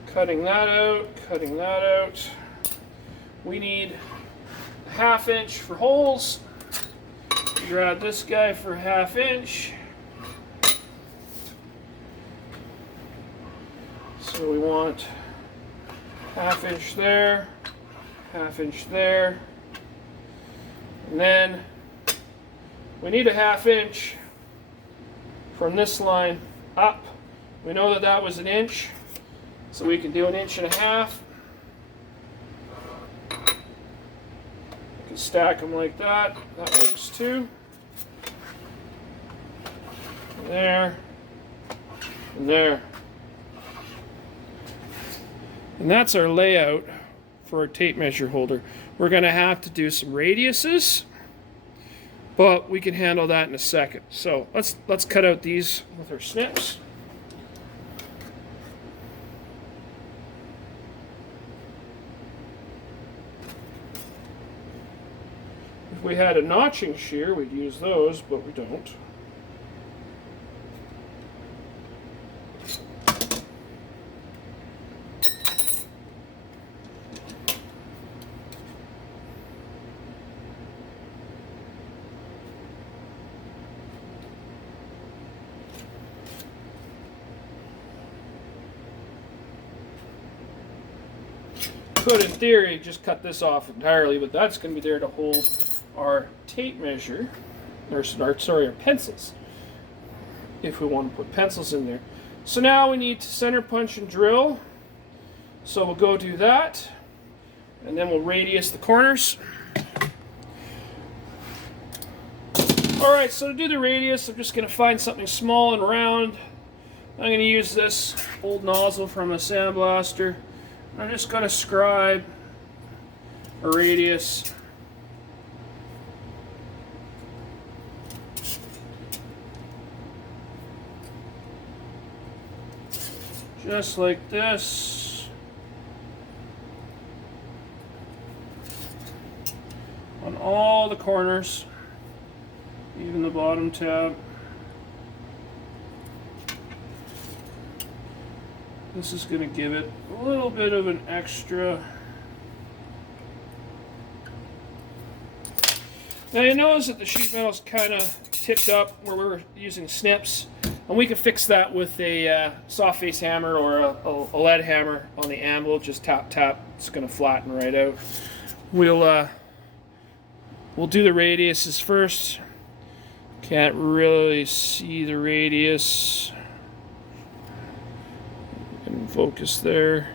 cutting that out, cutting that out. We need a 1/2 inch for holes. Grab this guy for a 1/2 inch. So we want 1/2 inch there, 1/2 inch there. And then we need a 1/2 inch from this line up. We know that that was 1 inch. So we can do 1.5 inches. You can stack them like that. That works too. There. And there. And that's our layout for our tape measure holder. We're going to have to do some radiuses, but we can handle that in a second. So let's cut out these with our snips. If we had a notching shear, we'd use those, but we don't. could, in theory, just cut this off entirely, but that's going to be there to hold our tape measure, or sorry, our pencils, if we want to put pencils in there. So now we need to center punch and drill. So we'll go do that, and then we'll radius the corners. Alright, so to do the radius, I'm just going to find something small and round. I'm going to use this old nozzle from a sandblaster. I'm just going to scribe a radius. Just like this. On all the corners, even the bottom tab. This is going to give it a little bit of an extra. Now you notice that the sheet metal is kind of tipped up where we're using snips, and we can fix that with a soft face hammer or a lead hammer on the anvil. Just tap tap, it's going to flatten right out. We'll do the radiuses first. Can't really see the radius. And focus there.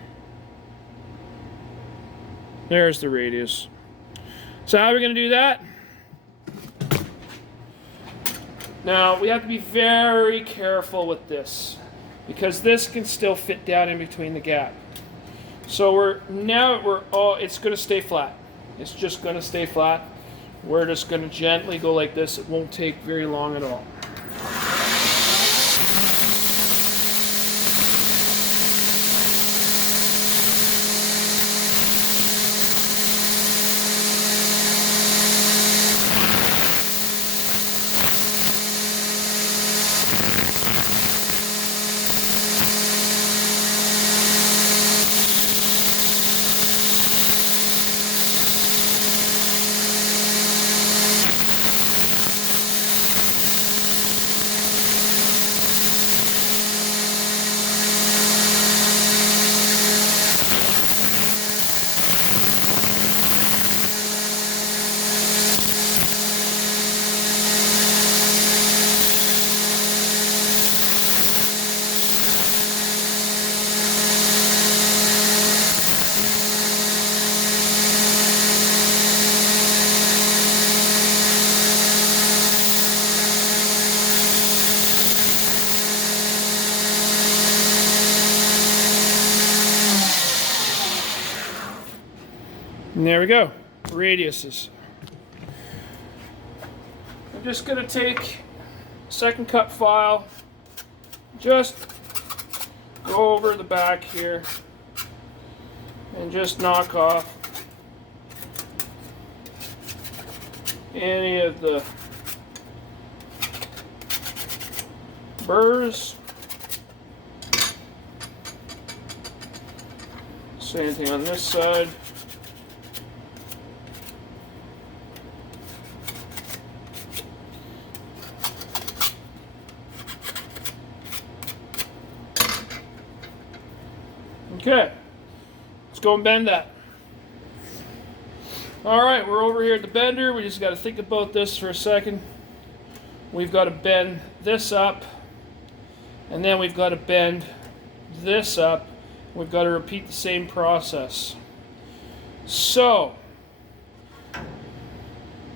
There's the radius. So how are we going to do that? Now we have to be very careful with this, because this can still fit down in between the gap. So it's going to stay flat. It's just going to stay flat. We're just going to gently go like this. It won't take very long at all. And there we go, radiuses. I'm just going to take a second cut file, just go over the back here, and just knock off any of the burrs. Same thing on this side. Okay, let's go and bend that. Alright, we're over here at the bender. We just got to think about this for a second. We've got to bend this up, and then we've got to bend this up. We've got to repeat the same process. So,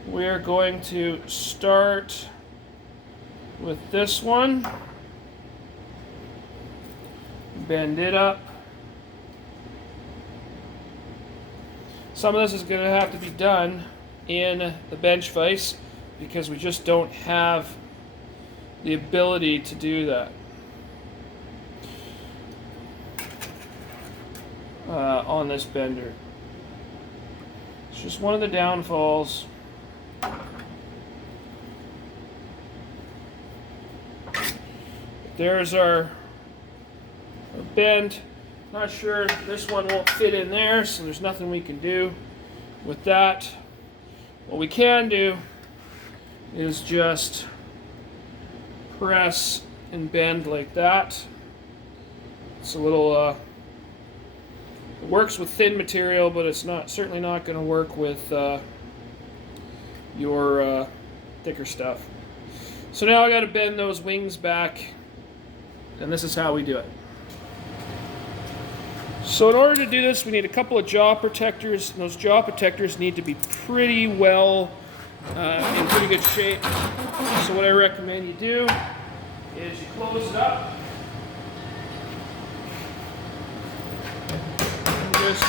we're going to start with this one. Bend it up. Some of this is going to have to be done in the bench vise because we just don't have the ability to do that on this bender. It's just one of the downfalls. There's our bend. Not sure, this one won't fit in there, so there's nothing we can do with that. What we can do is just press and bend like that. It's a little It works with thin material, but it's certainly not going to work with your thicker stuff. So now I got to bend those wings back, and this is how we do it. So in order to do this, we need a couple of jaw protectors. And those jaw protectors need to be pretty well in pretty good shape. So what I recommend you do is you close it up. And just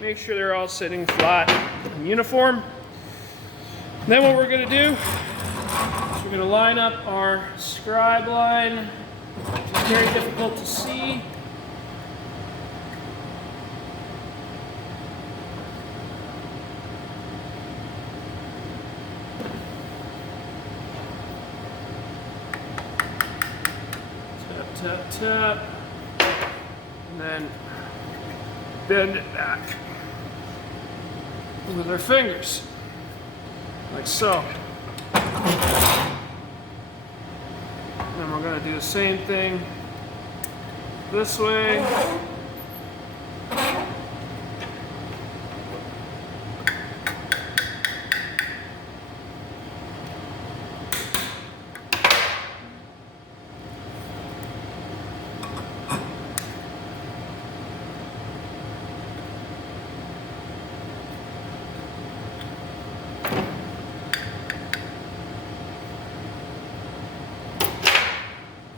make sure they're all sitting flat and uniform. And then what we're going to do is we're going to line up our scribe line, which is very difficult to see. Tap, tap, and then bend it back with our fingers, like so. And then we're going to do the same thing this way.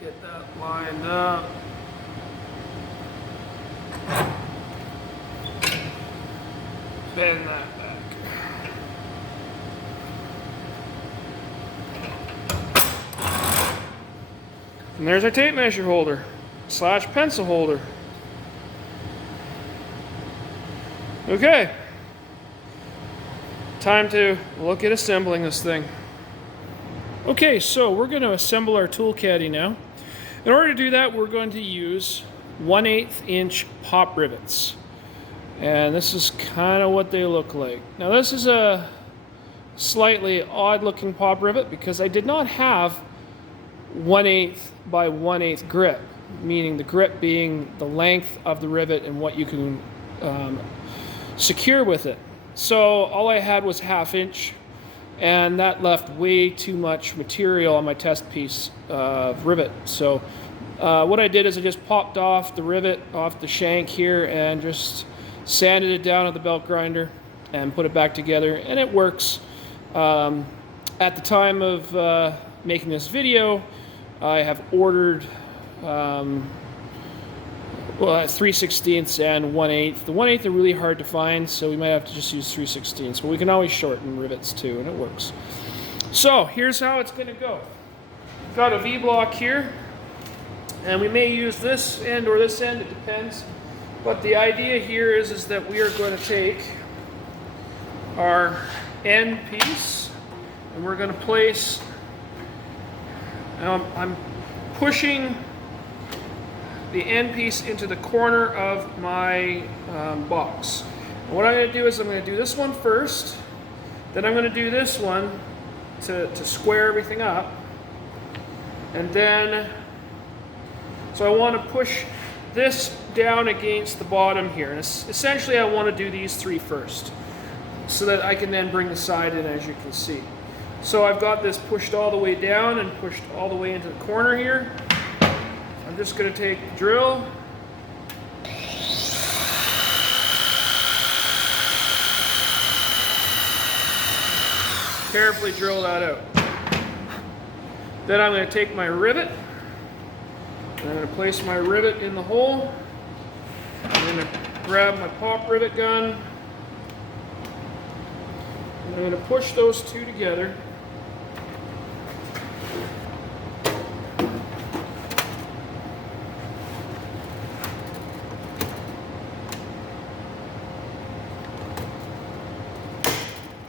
Get that lined up. Bend that back. And there's our tape measure holder / pencil holder. Okay. Time to look at assembling this thing. Okay, so we're going to assemble our tool caddy now. In order to do that, we're going to use 1/8 inch pop rivets. And this is kind of what they look like. Now this is a slightly odd looking pop rivet because I did not have 1/8 by 1/8 grip, meaning the grip being the length of the rivet and what you can secure with it. So all I had was 1/2 inch, and that left way too much material on my test piece rivet. So what I did is I just popped off the rivet off the shank here and just sanded it down at the belt grinder and put it back together, and it works. At the time of making this video, I have ordered 3/16 and 1/8. The 1/8 are really hard to find, so we might have to just use 3/16. But we can always shorten rivets too, and it works. So here's how it's going to go. We've got a V-block here, and we may use this end or this end, it depends. But the idea here is that we are going to take our end piece and we're going to place, I'm pushing the end piece into the corner of my box. And what I'm going to do is I'm going to do this one first, then I'm going to do this one to square everything up, and then, so I want to push this down against the bottom here. And essentially I want to do these 3 first so that I can then bring the side in, as you can see. So I've got this pushed all the way down and pushed all the way into the corner here. I'm just going to take the drill, carefully drill that out. Then I'm going to take my rivet, and I'm going to place my rivet in the hole. I'm going to grab my pop rivet gun, and I'm going to push those two together.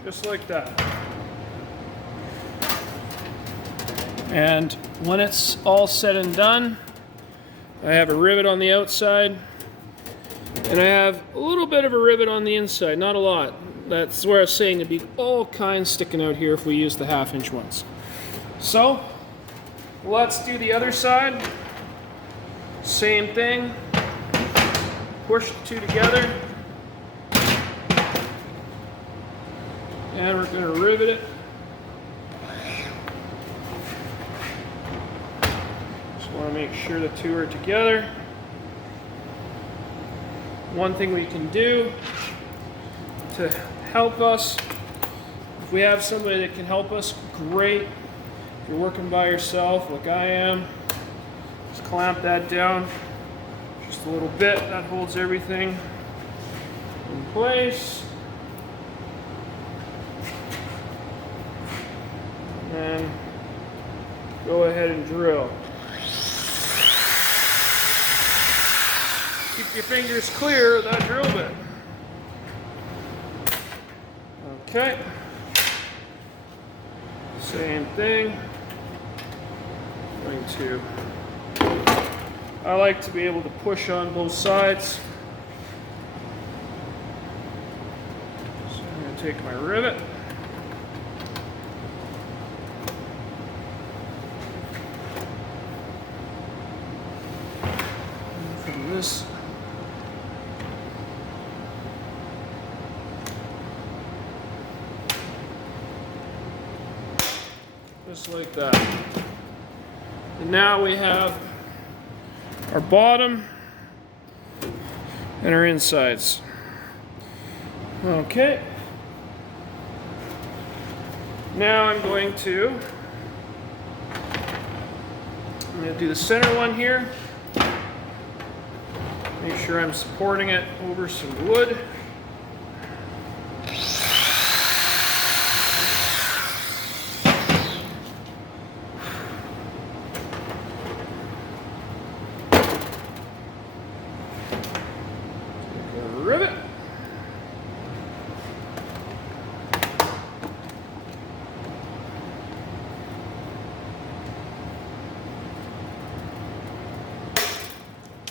Just like that. And when it's all said and done, I have a rivet on the outside, and I have a little bit of a rivet on the inside, not a lot. That's where I was saying there'd be all kinds sticking out here if we use the 1/2 inch ones. So, Let's do the other side. Same thing. Push the two together. And we're going to rivet it. Just want to make sure the two are together. One thing we can do to help us, if we have somebody that can help us, great. If you're working by yourself like I am, just clamp that down just a little bit. That holds everything in place. And then go ahead and drill. Keep your fingers clear of that drill bit. Okay. Same thing. I like to be able to push on both sides. So I'm going to take my rivet. And from this, just like that. And now we have our bottom and our insides. Okay. Now I'm going to do the center one here. Make sure I'm supporting it over some wood. Rivet.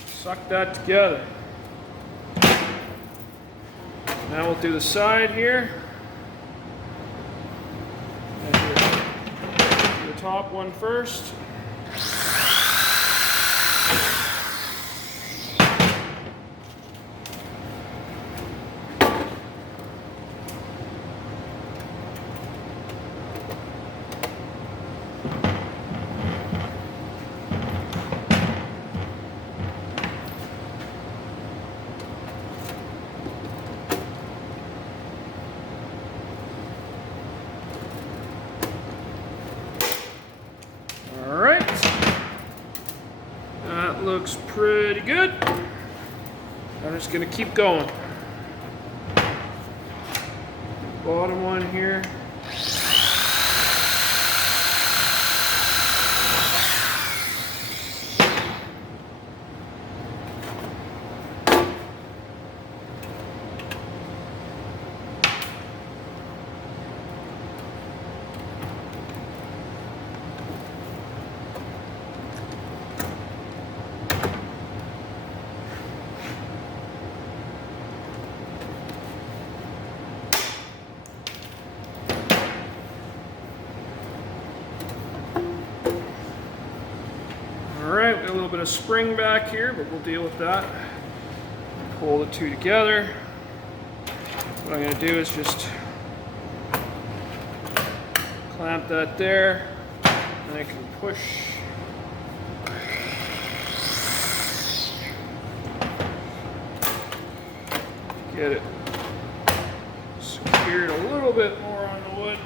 Suck that together. Now we'll do the side here. And do the top one first. Looks pretty good. I'm just going to keep going. Bottom one here. Alright, got a little bit of spring back here, but we'll deal with that. Pull the two together. What I'm going to do is just clamp that there, and I can push. Get it secured a little bit more on the wood.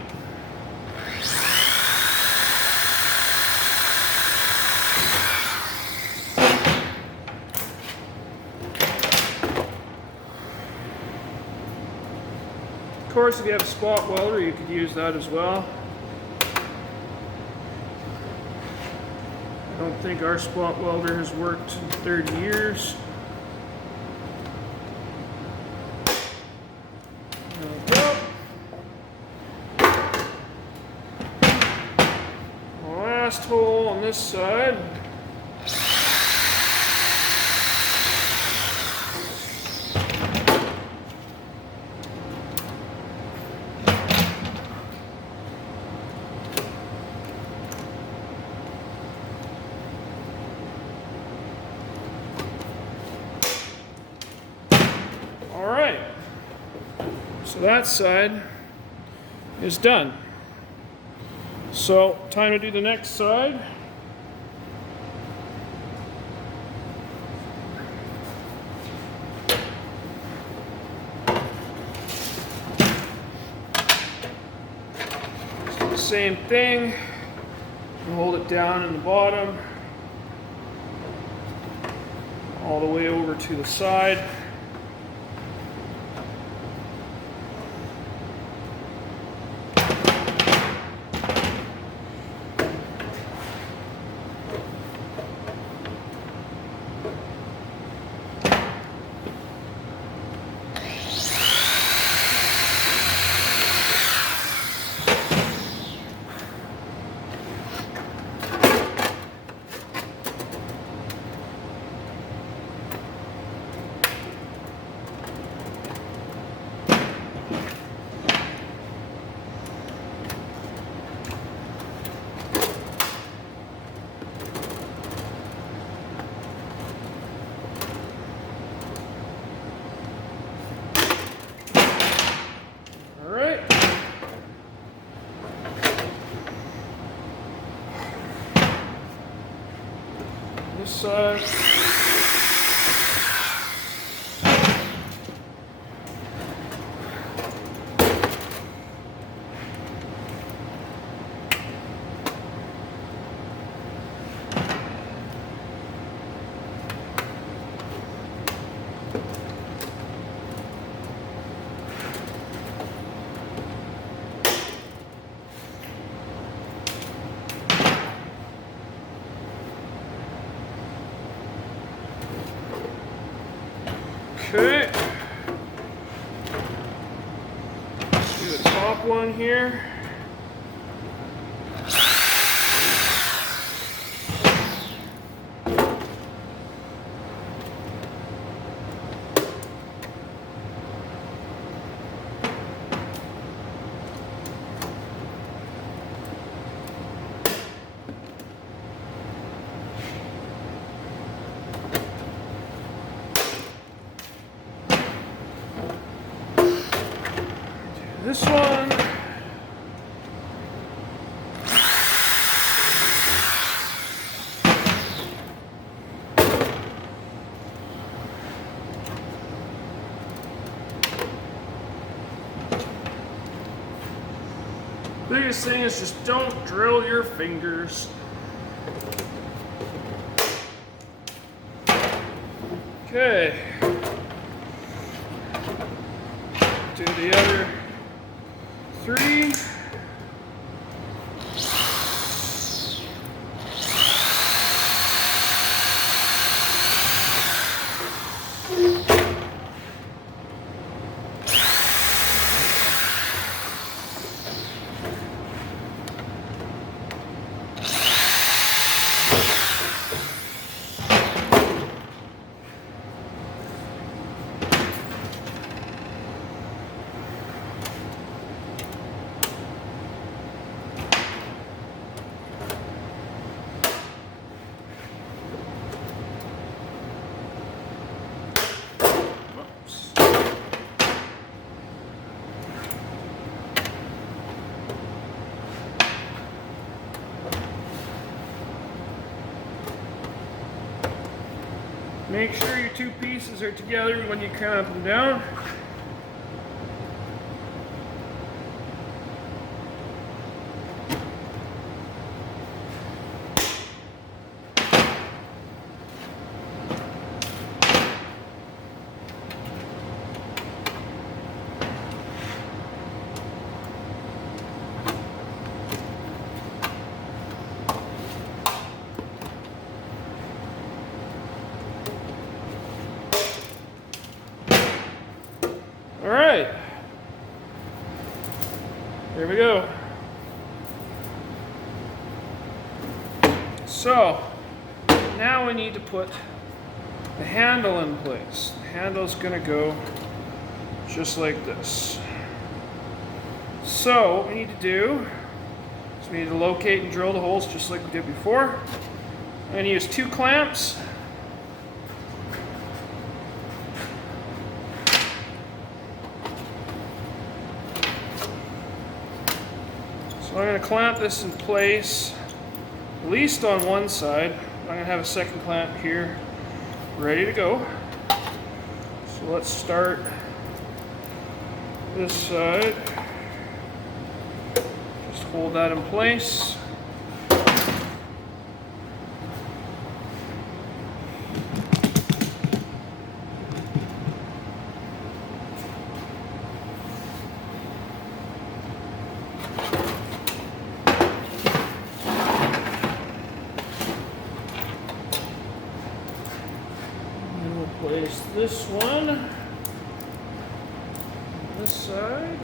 Of course, if you have a spot welder, you could use that as well. I don't think our spot welder has worked in 30 years. There we go. Last hole on this side. that side is done. So time to do the next side. So the same thing. You hold it down in the bottom, all the way over to the side. This side. Okay. Let's do the top one here. This one. Biggest thing is just don't drill your fingers. Okay. Do the other 3. Make sure your 2 pieces are together when you clamp them down. All right, here we go. So now we need to put the handle in place. The handle's gonna go just like this. So what we need to do is we need to locate and drill the holes just like we did before. I'm gonna use 2 clamps. So I'm going to clamp this in place, at least on one side. I'm going to have a second clamp here, ready to go. So let's start this side. Just hold that in place. Place this one on this side.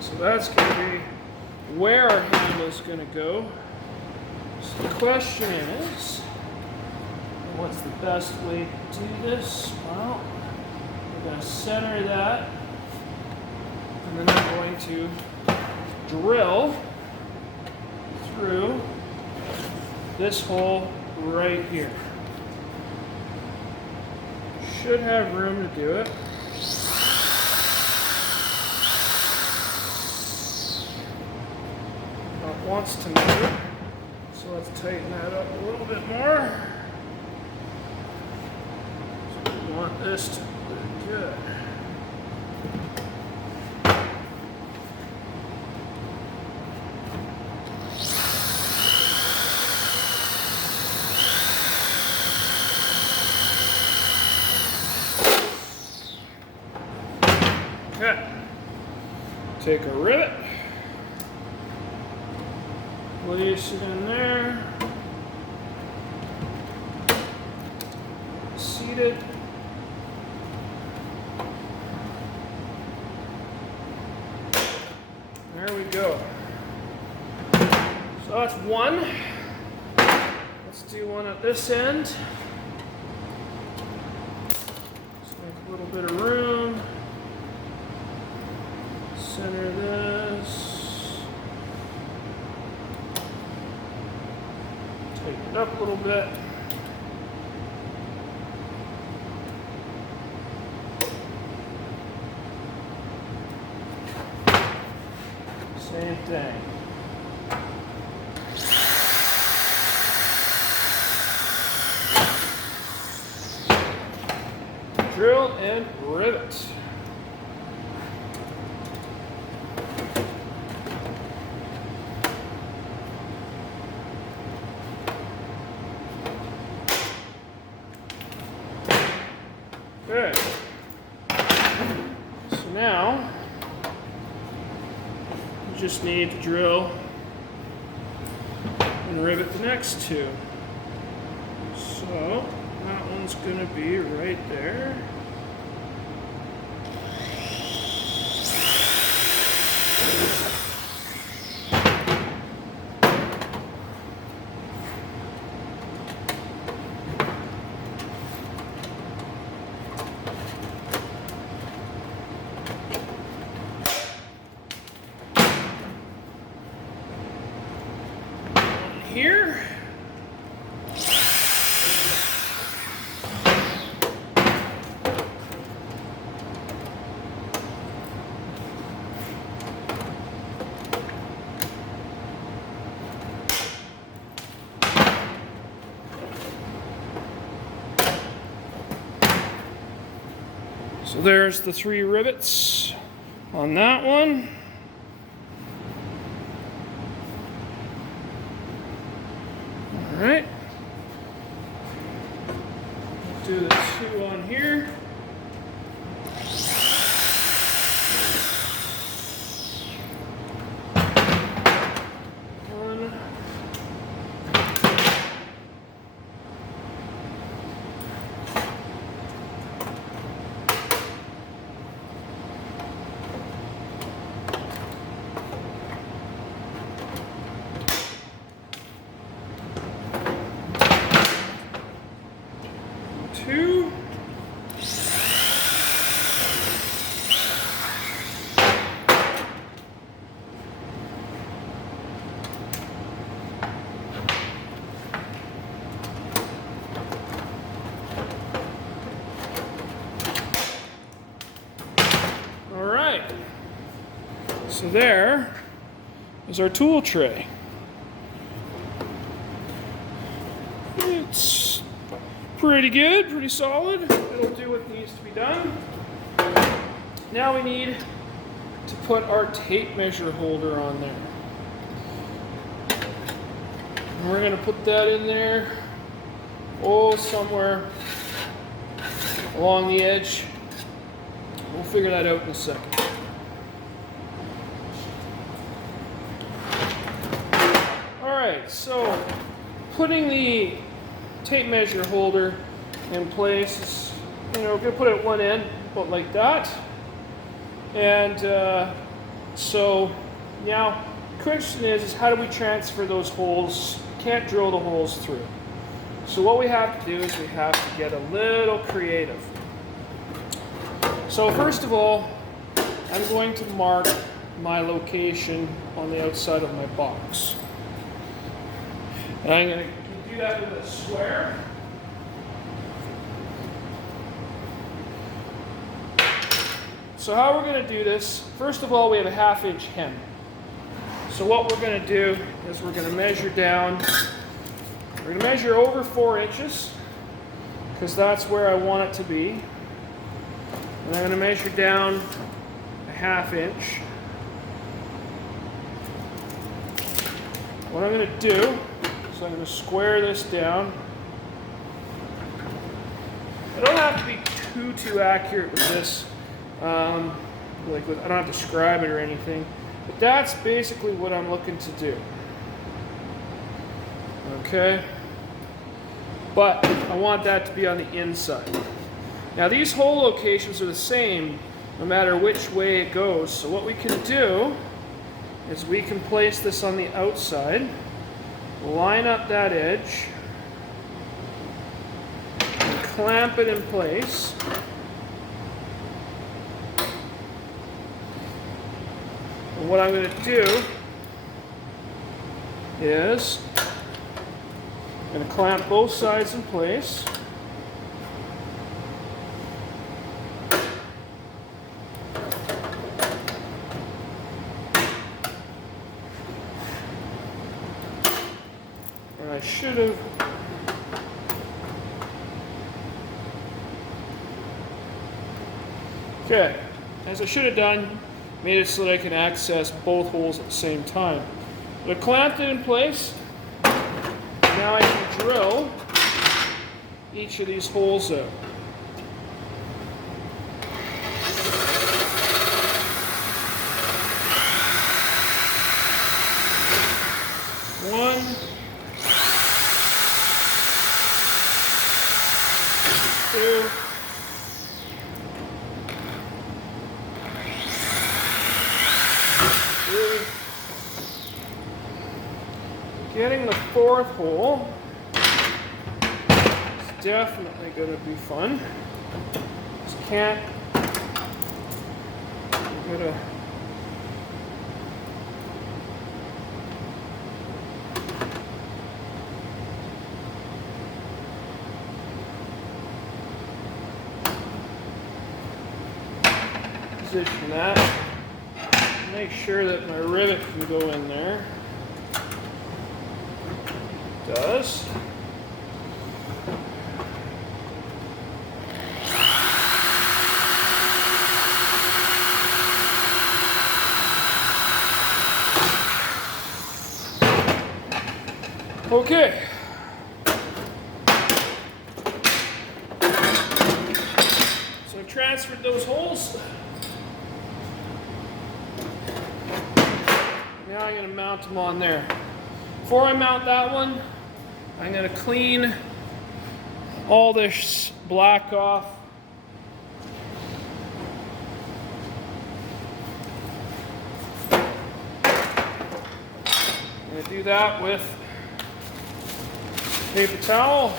So that's going to be where our handle is going to go. So the question is, what's the best way to do this? Well, we're going to center that. And then I'm going to drill through this hole right here. Should have room to do it. It wants to move, so let's tighten that up a little bit more. So we want this to look good. Okay, take a rivet, place it in there, seat it, there we go. So that's one. Let's do one at this end. Let's make a little bit of room. Center this. Tighten it up a little bit. Same thing. Drill and rivet. Okay, so now you just need to drill and rivet the next two. So that one's going to be right there. Here. So there's the 3 rivets on that one. All right. Do the 2 on here. One. Two. So there is our tool tray. It's pretty good, pretty solid. It'll do what needs to be done. Now we need to put our tape measure holder on there. And we're going to put that in there, somewhere along the edge. We'll figure that out in a second. Alright, so putting the tape measure holder in place is, we're going to put it at one end, about like that. And so now the question is how do we transfer those holes? Can't drill the holes through. So what we have to do is we have to get a little creative. So first of all, I'm going to mark my location on the outside of my box. And I'm going to do that with a square. So how we're going to do this, first of all, we have a 1/2 inch hem. So what we're going to do is we're going to measure down. We're going to measure over 4 inches because that's where I want it to be. And I'm going to measure down a 1/2 inch. What I'm going to do is I'm going to square this down. I don't have to be too accurate with this. I don't have to describe it or anything, but that's basically what I'm looking to do. Okay? But I want that to be on the inside. Now these hole locations are the same no matter which way it goes. So what we can do is we can place this on the outside, line up that edge, and clamp it in place. And what I'm going to do is I'm going to clamp both sides in place. And I should have as I should have done, made it so that I can access both holes at the same time. But I clamped it in place. Now I can drill each of these holes out. One, two, getting the 4th hole is definitely going to be fun. Just can't. I'm gonna. Position that. Make sure that my rivet can go in there. It does. Okay. So I transferred those holes. Now I'm going to mount them on there. Before I mount that one, I'm going to clean all this black off. I'm going to do that with paper towel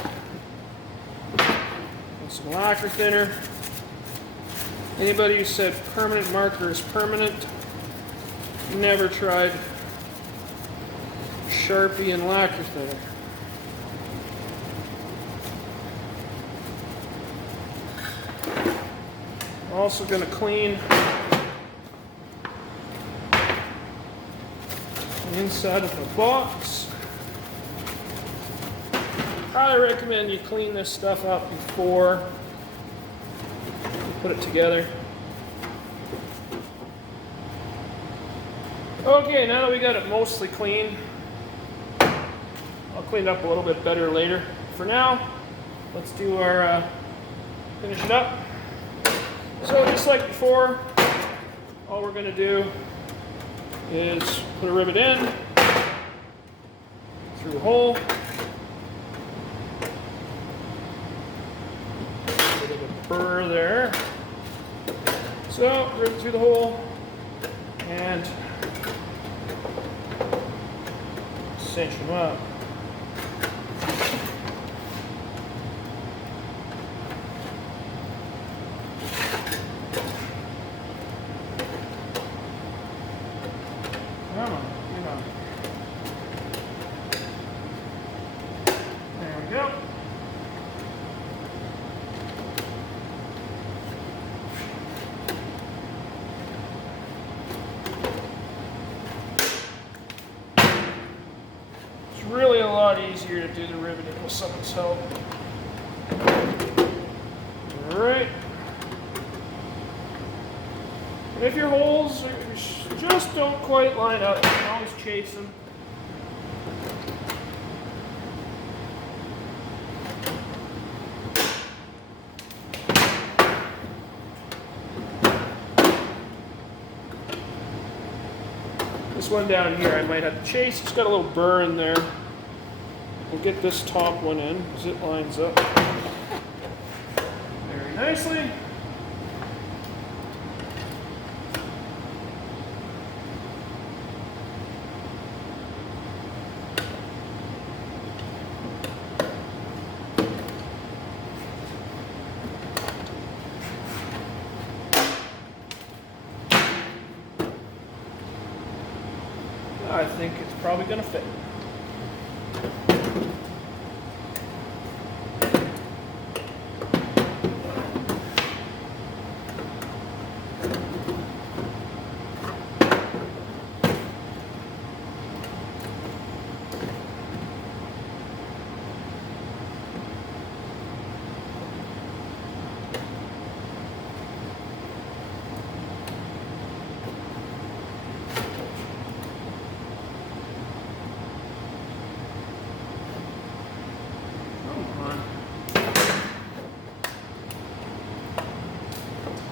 and some lacquer thinner. Anybody who said permanent marker is permanent, never tried Sharpie and lacquer thinner. I'm also going to clean inside of the box. Highly recommend you clean this stuff up before you put it together. Okay, now that we got it mostly clean, I'll clean it up a little bit better later. For now, let's do our finish it up. So just like before, all we're going to do is put a rivet in through the hole. Bit of a burr there. So rivet through the hole and cinch them up. Come on, get on. There we go. It's really a lot easier to do the riveting with someone's help. All right. And if your holes just don't quite line up, you can always chase them. This one down here I might have to chase. It's got a little burr in there. We'll get this top one in because it lines up very nicely. I think it's probably going to fit.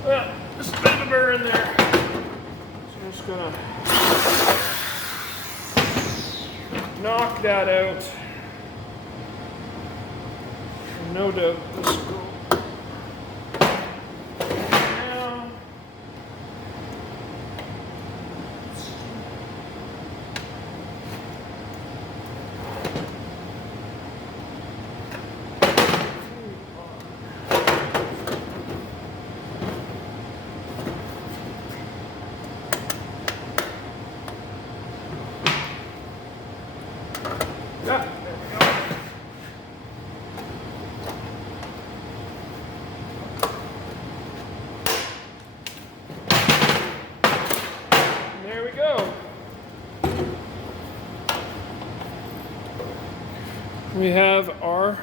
Well, just a bit of a burr in there. So I'm just gonna knock that out. And no doubt this will go down. Yeah, there we go. There we go. We have our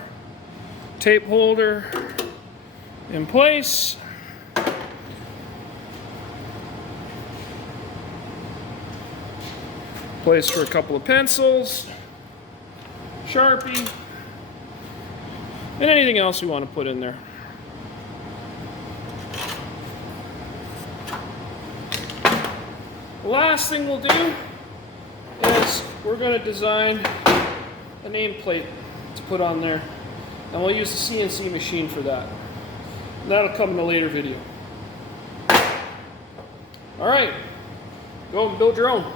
tape holder in place. Place for a couple of pencils. Sharpie, and anything else we want to put in there. The last thing we'll do is we're going to design a nameplate to put on there, and we'll use the CNC machine for that. And that'll come in a later video. All right, go and build your own.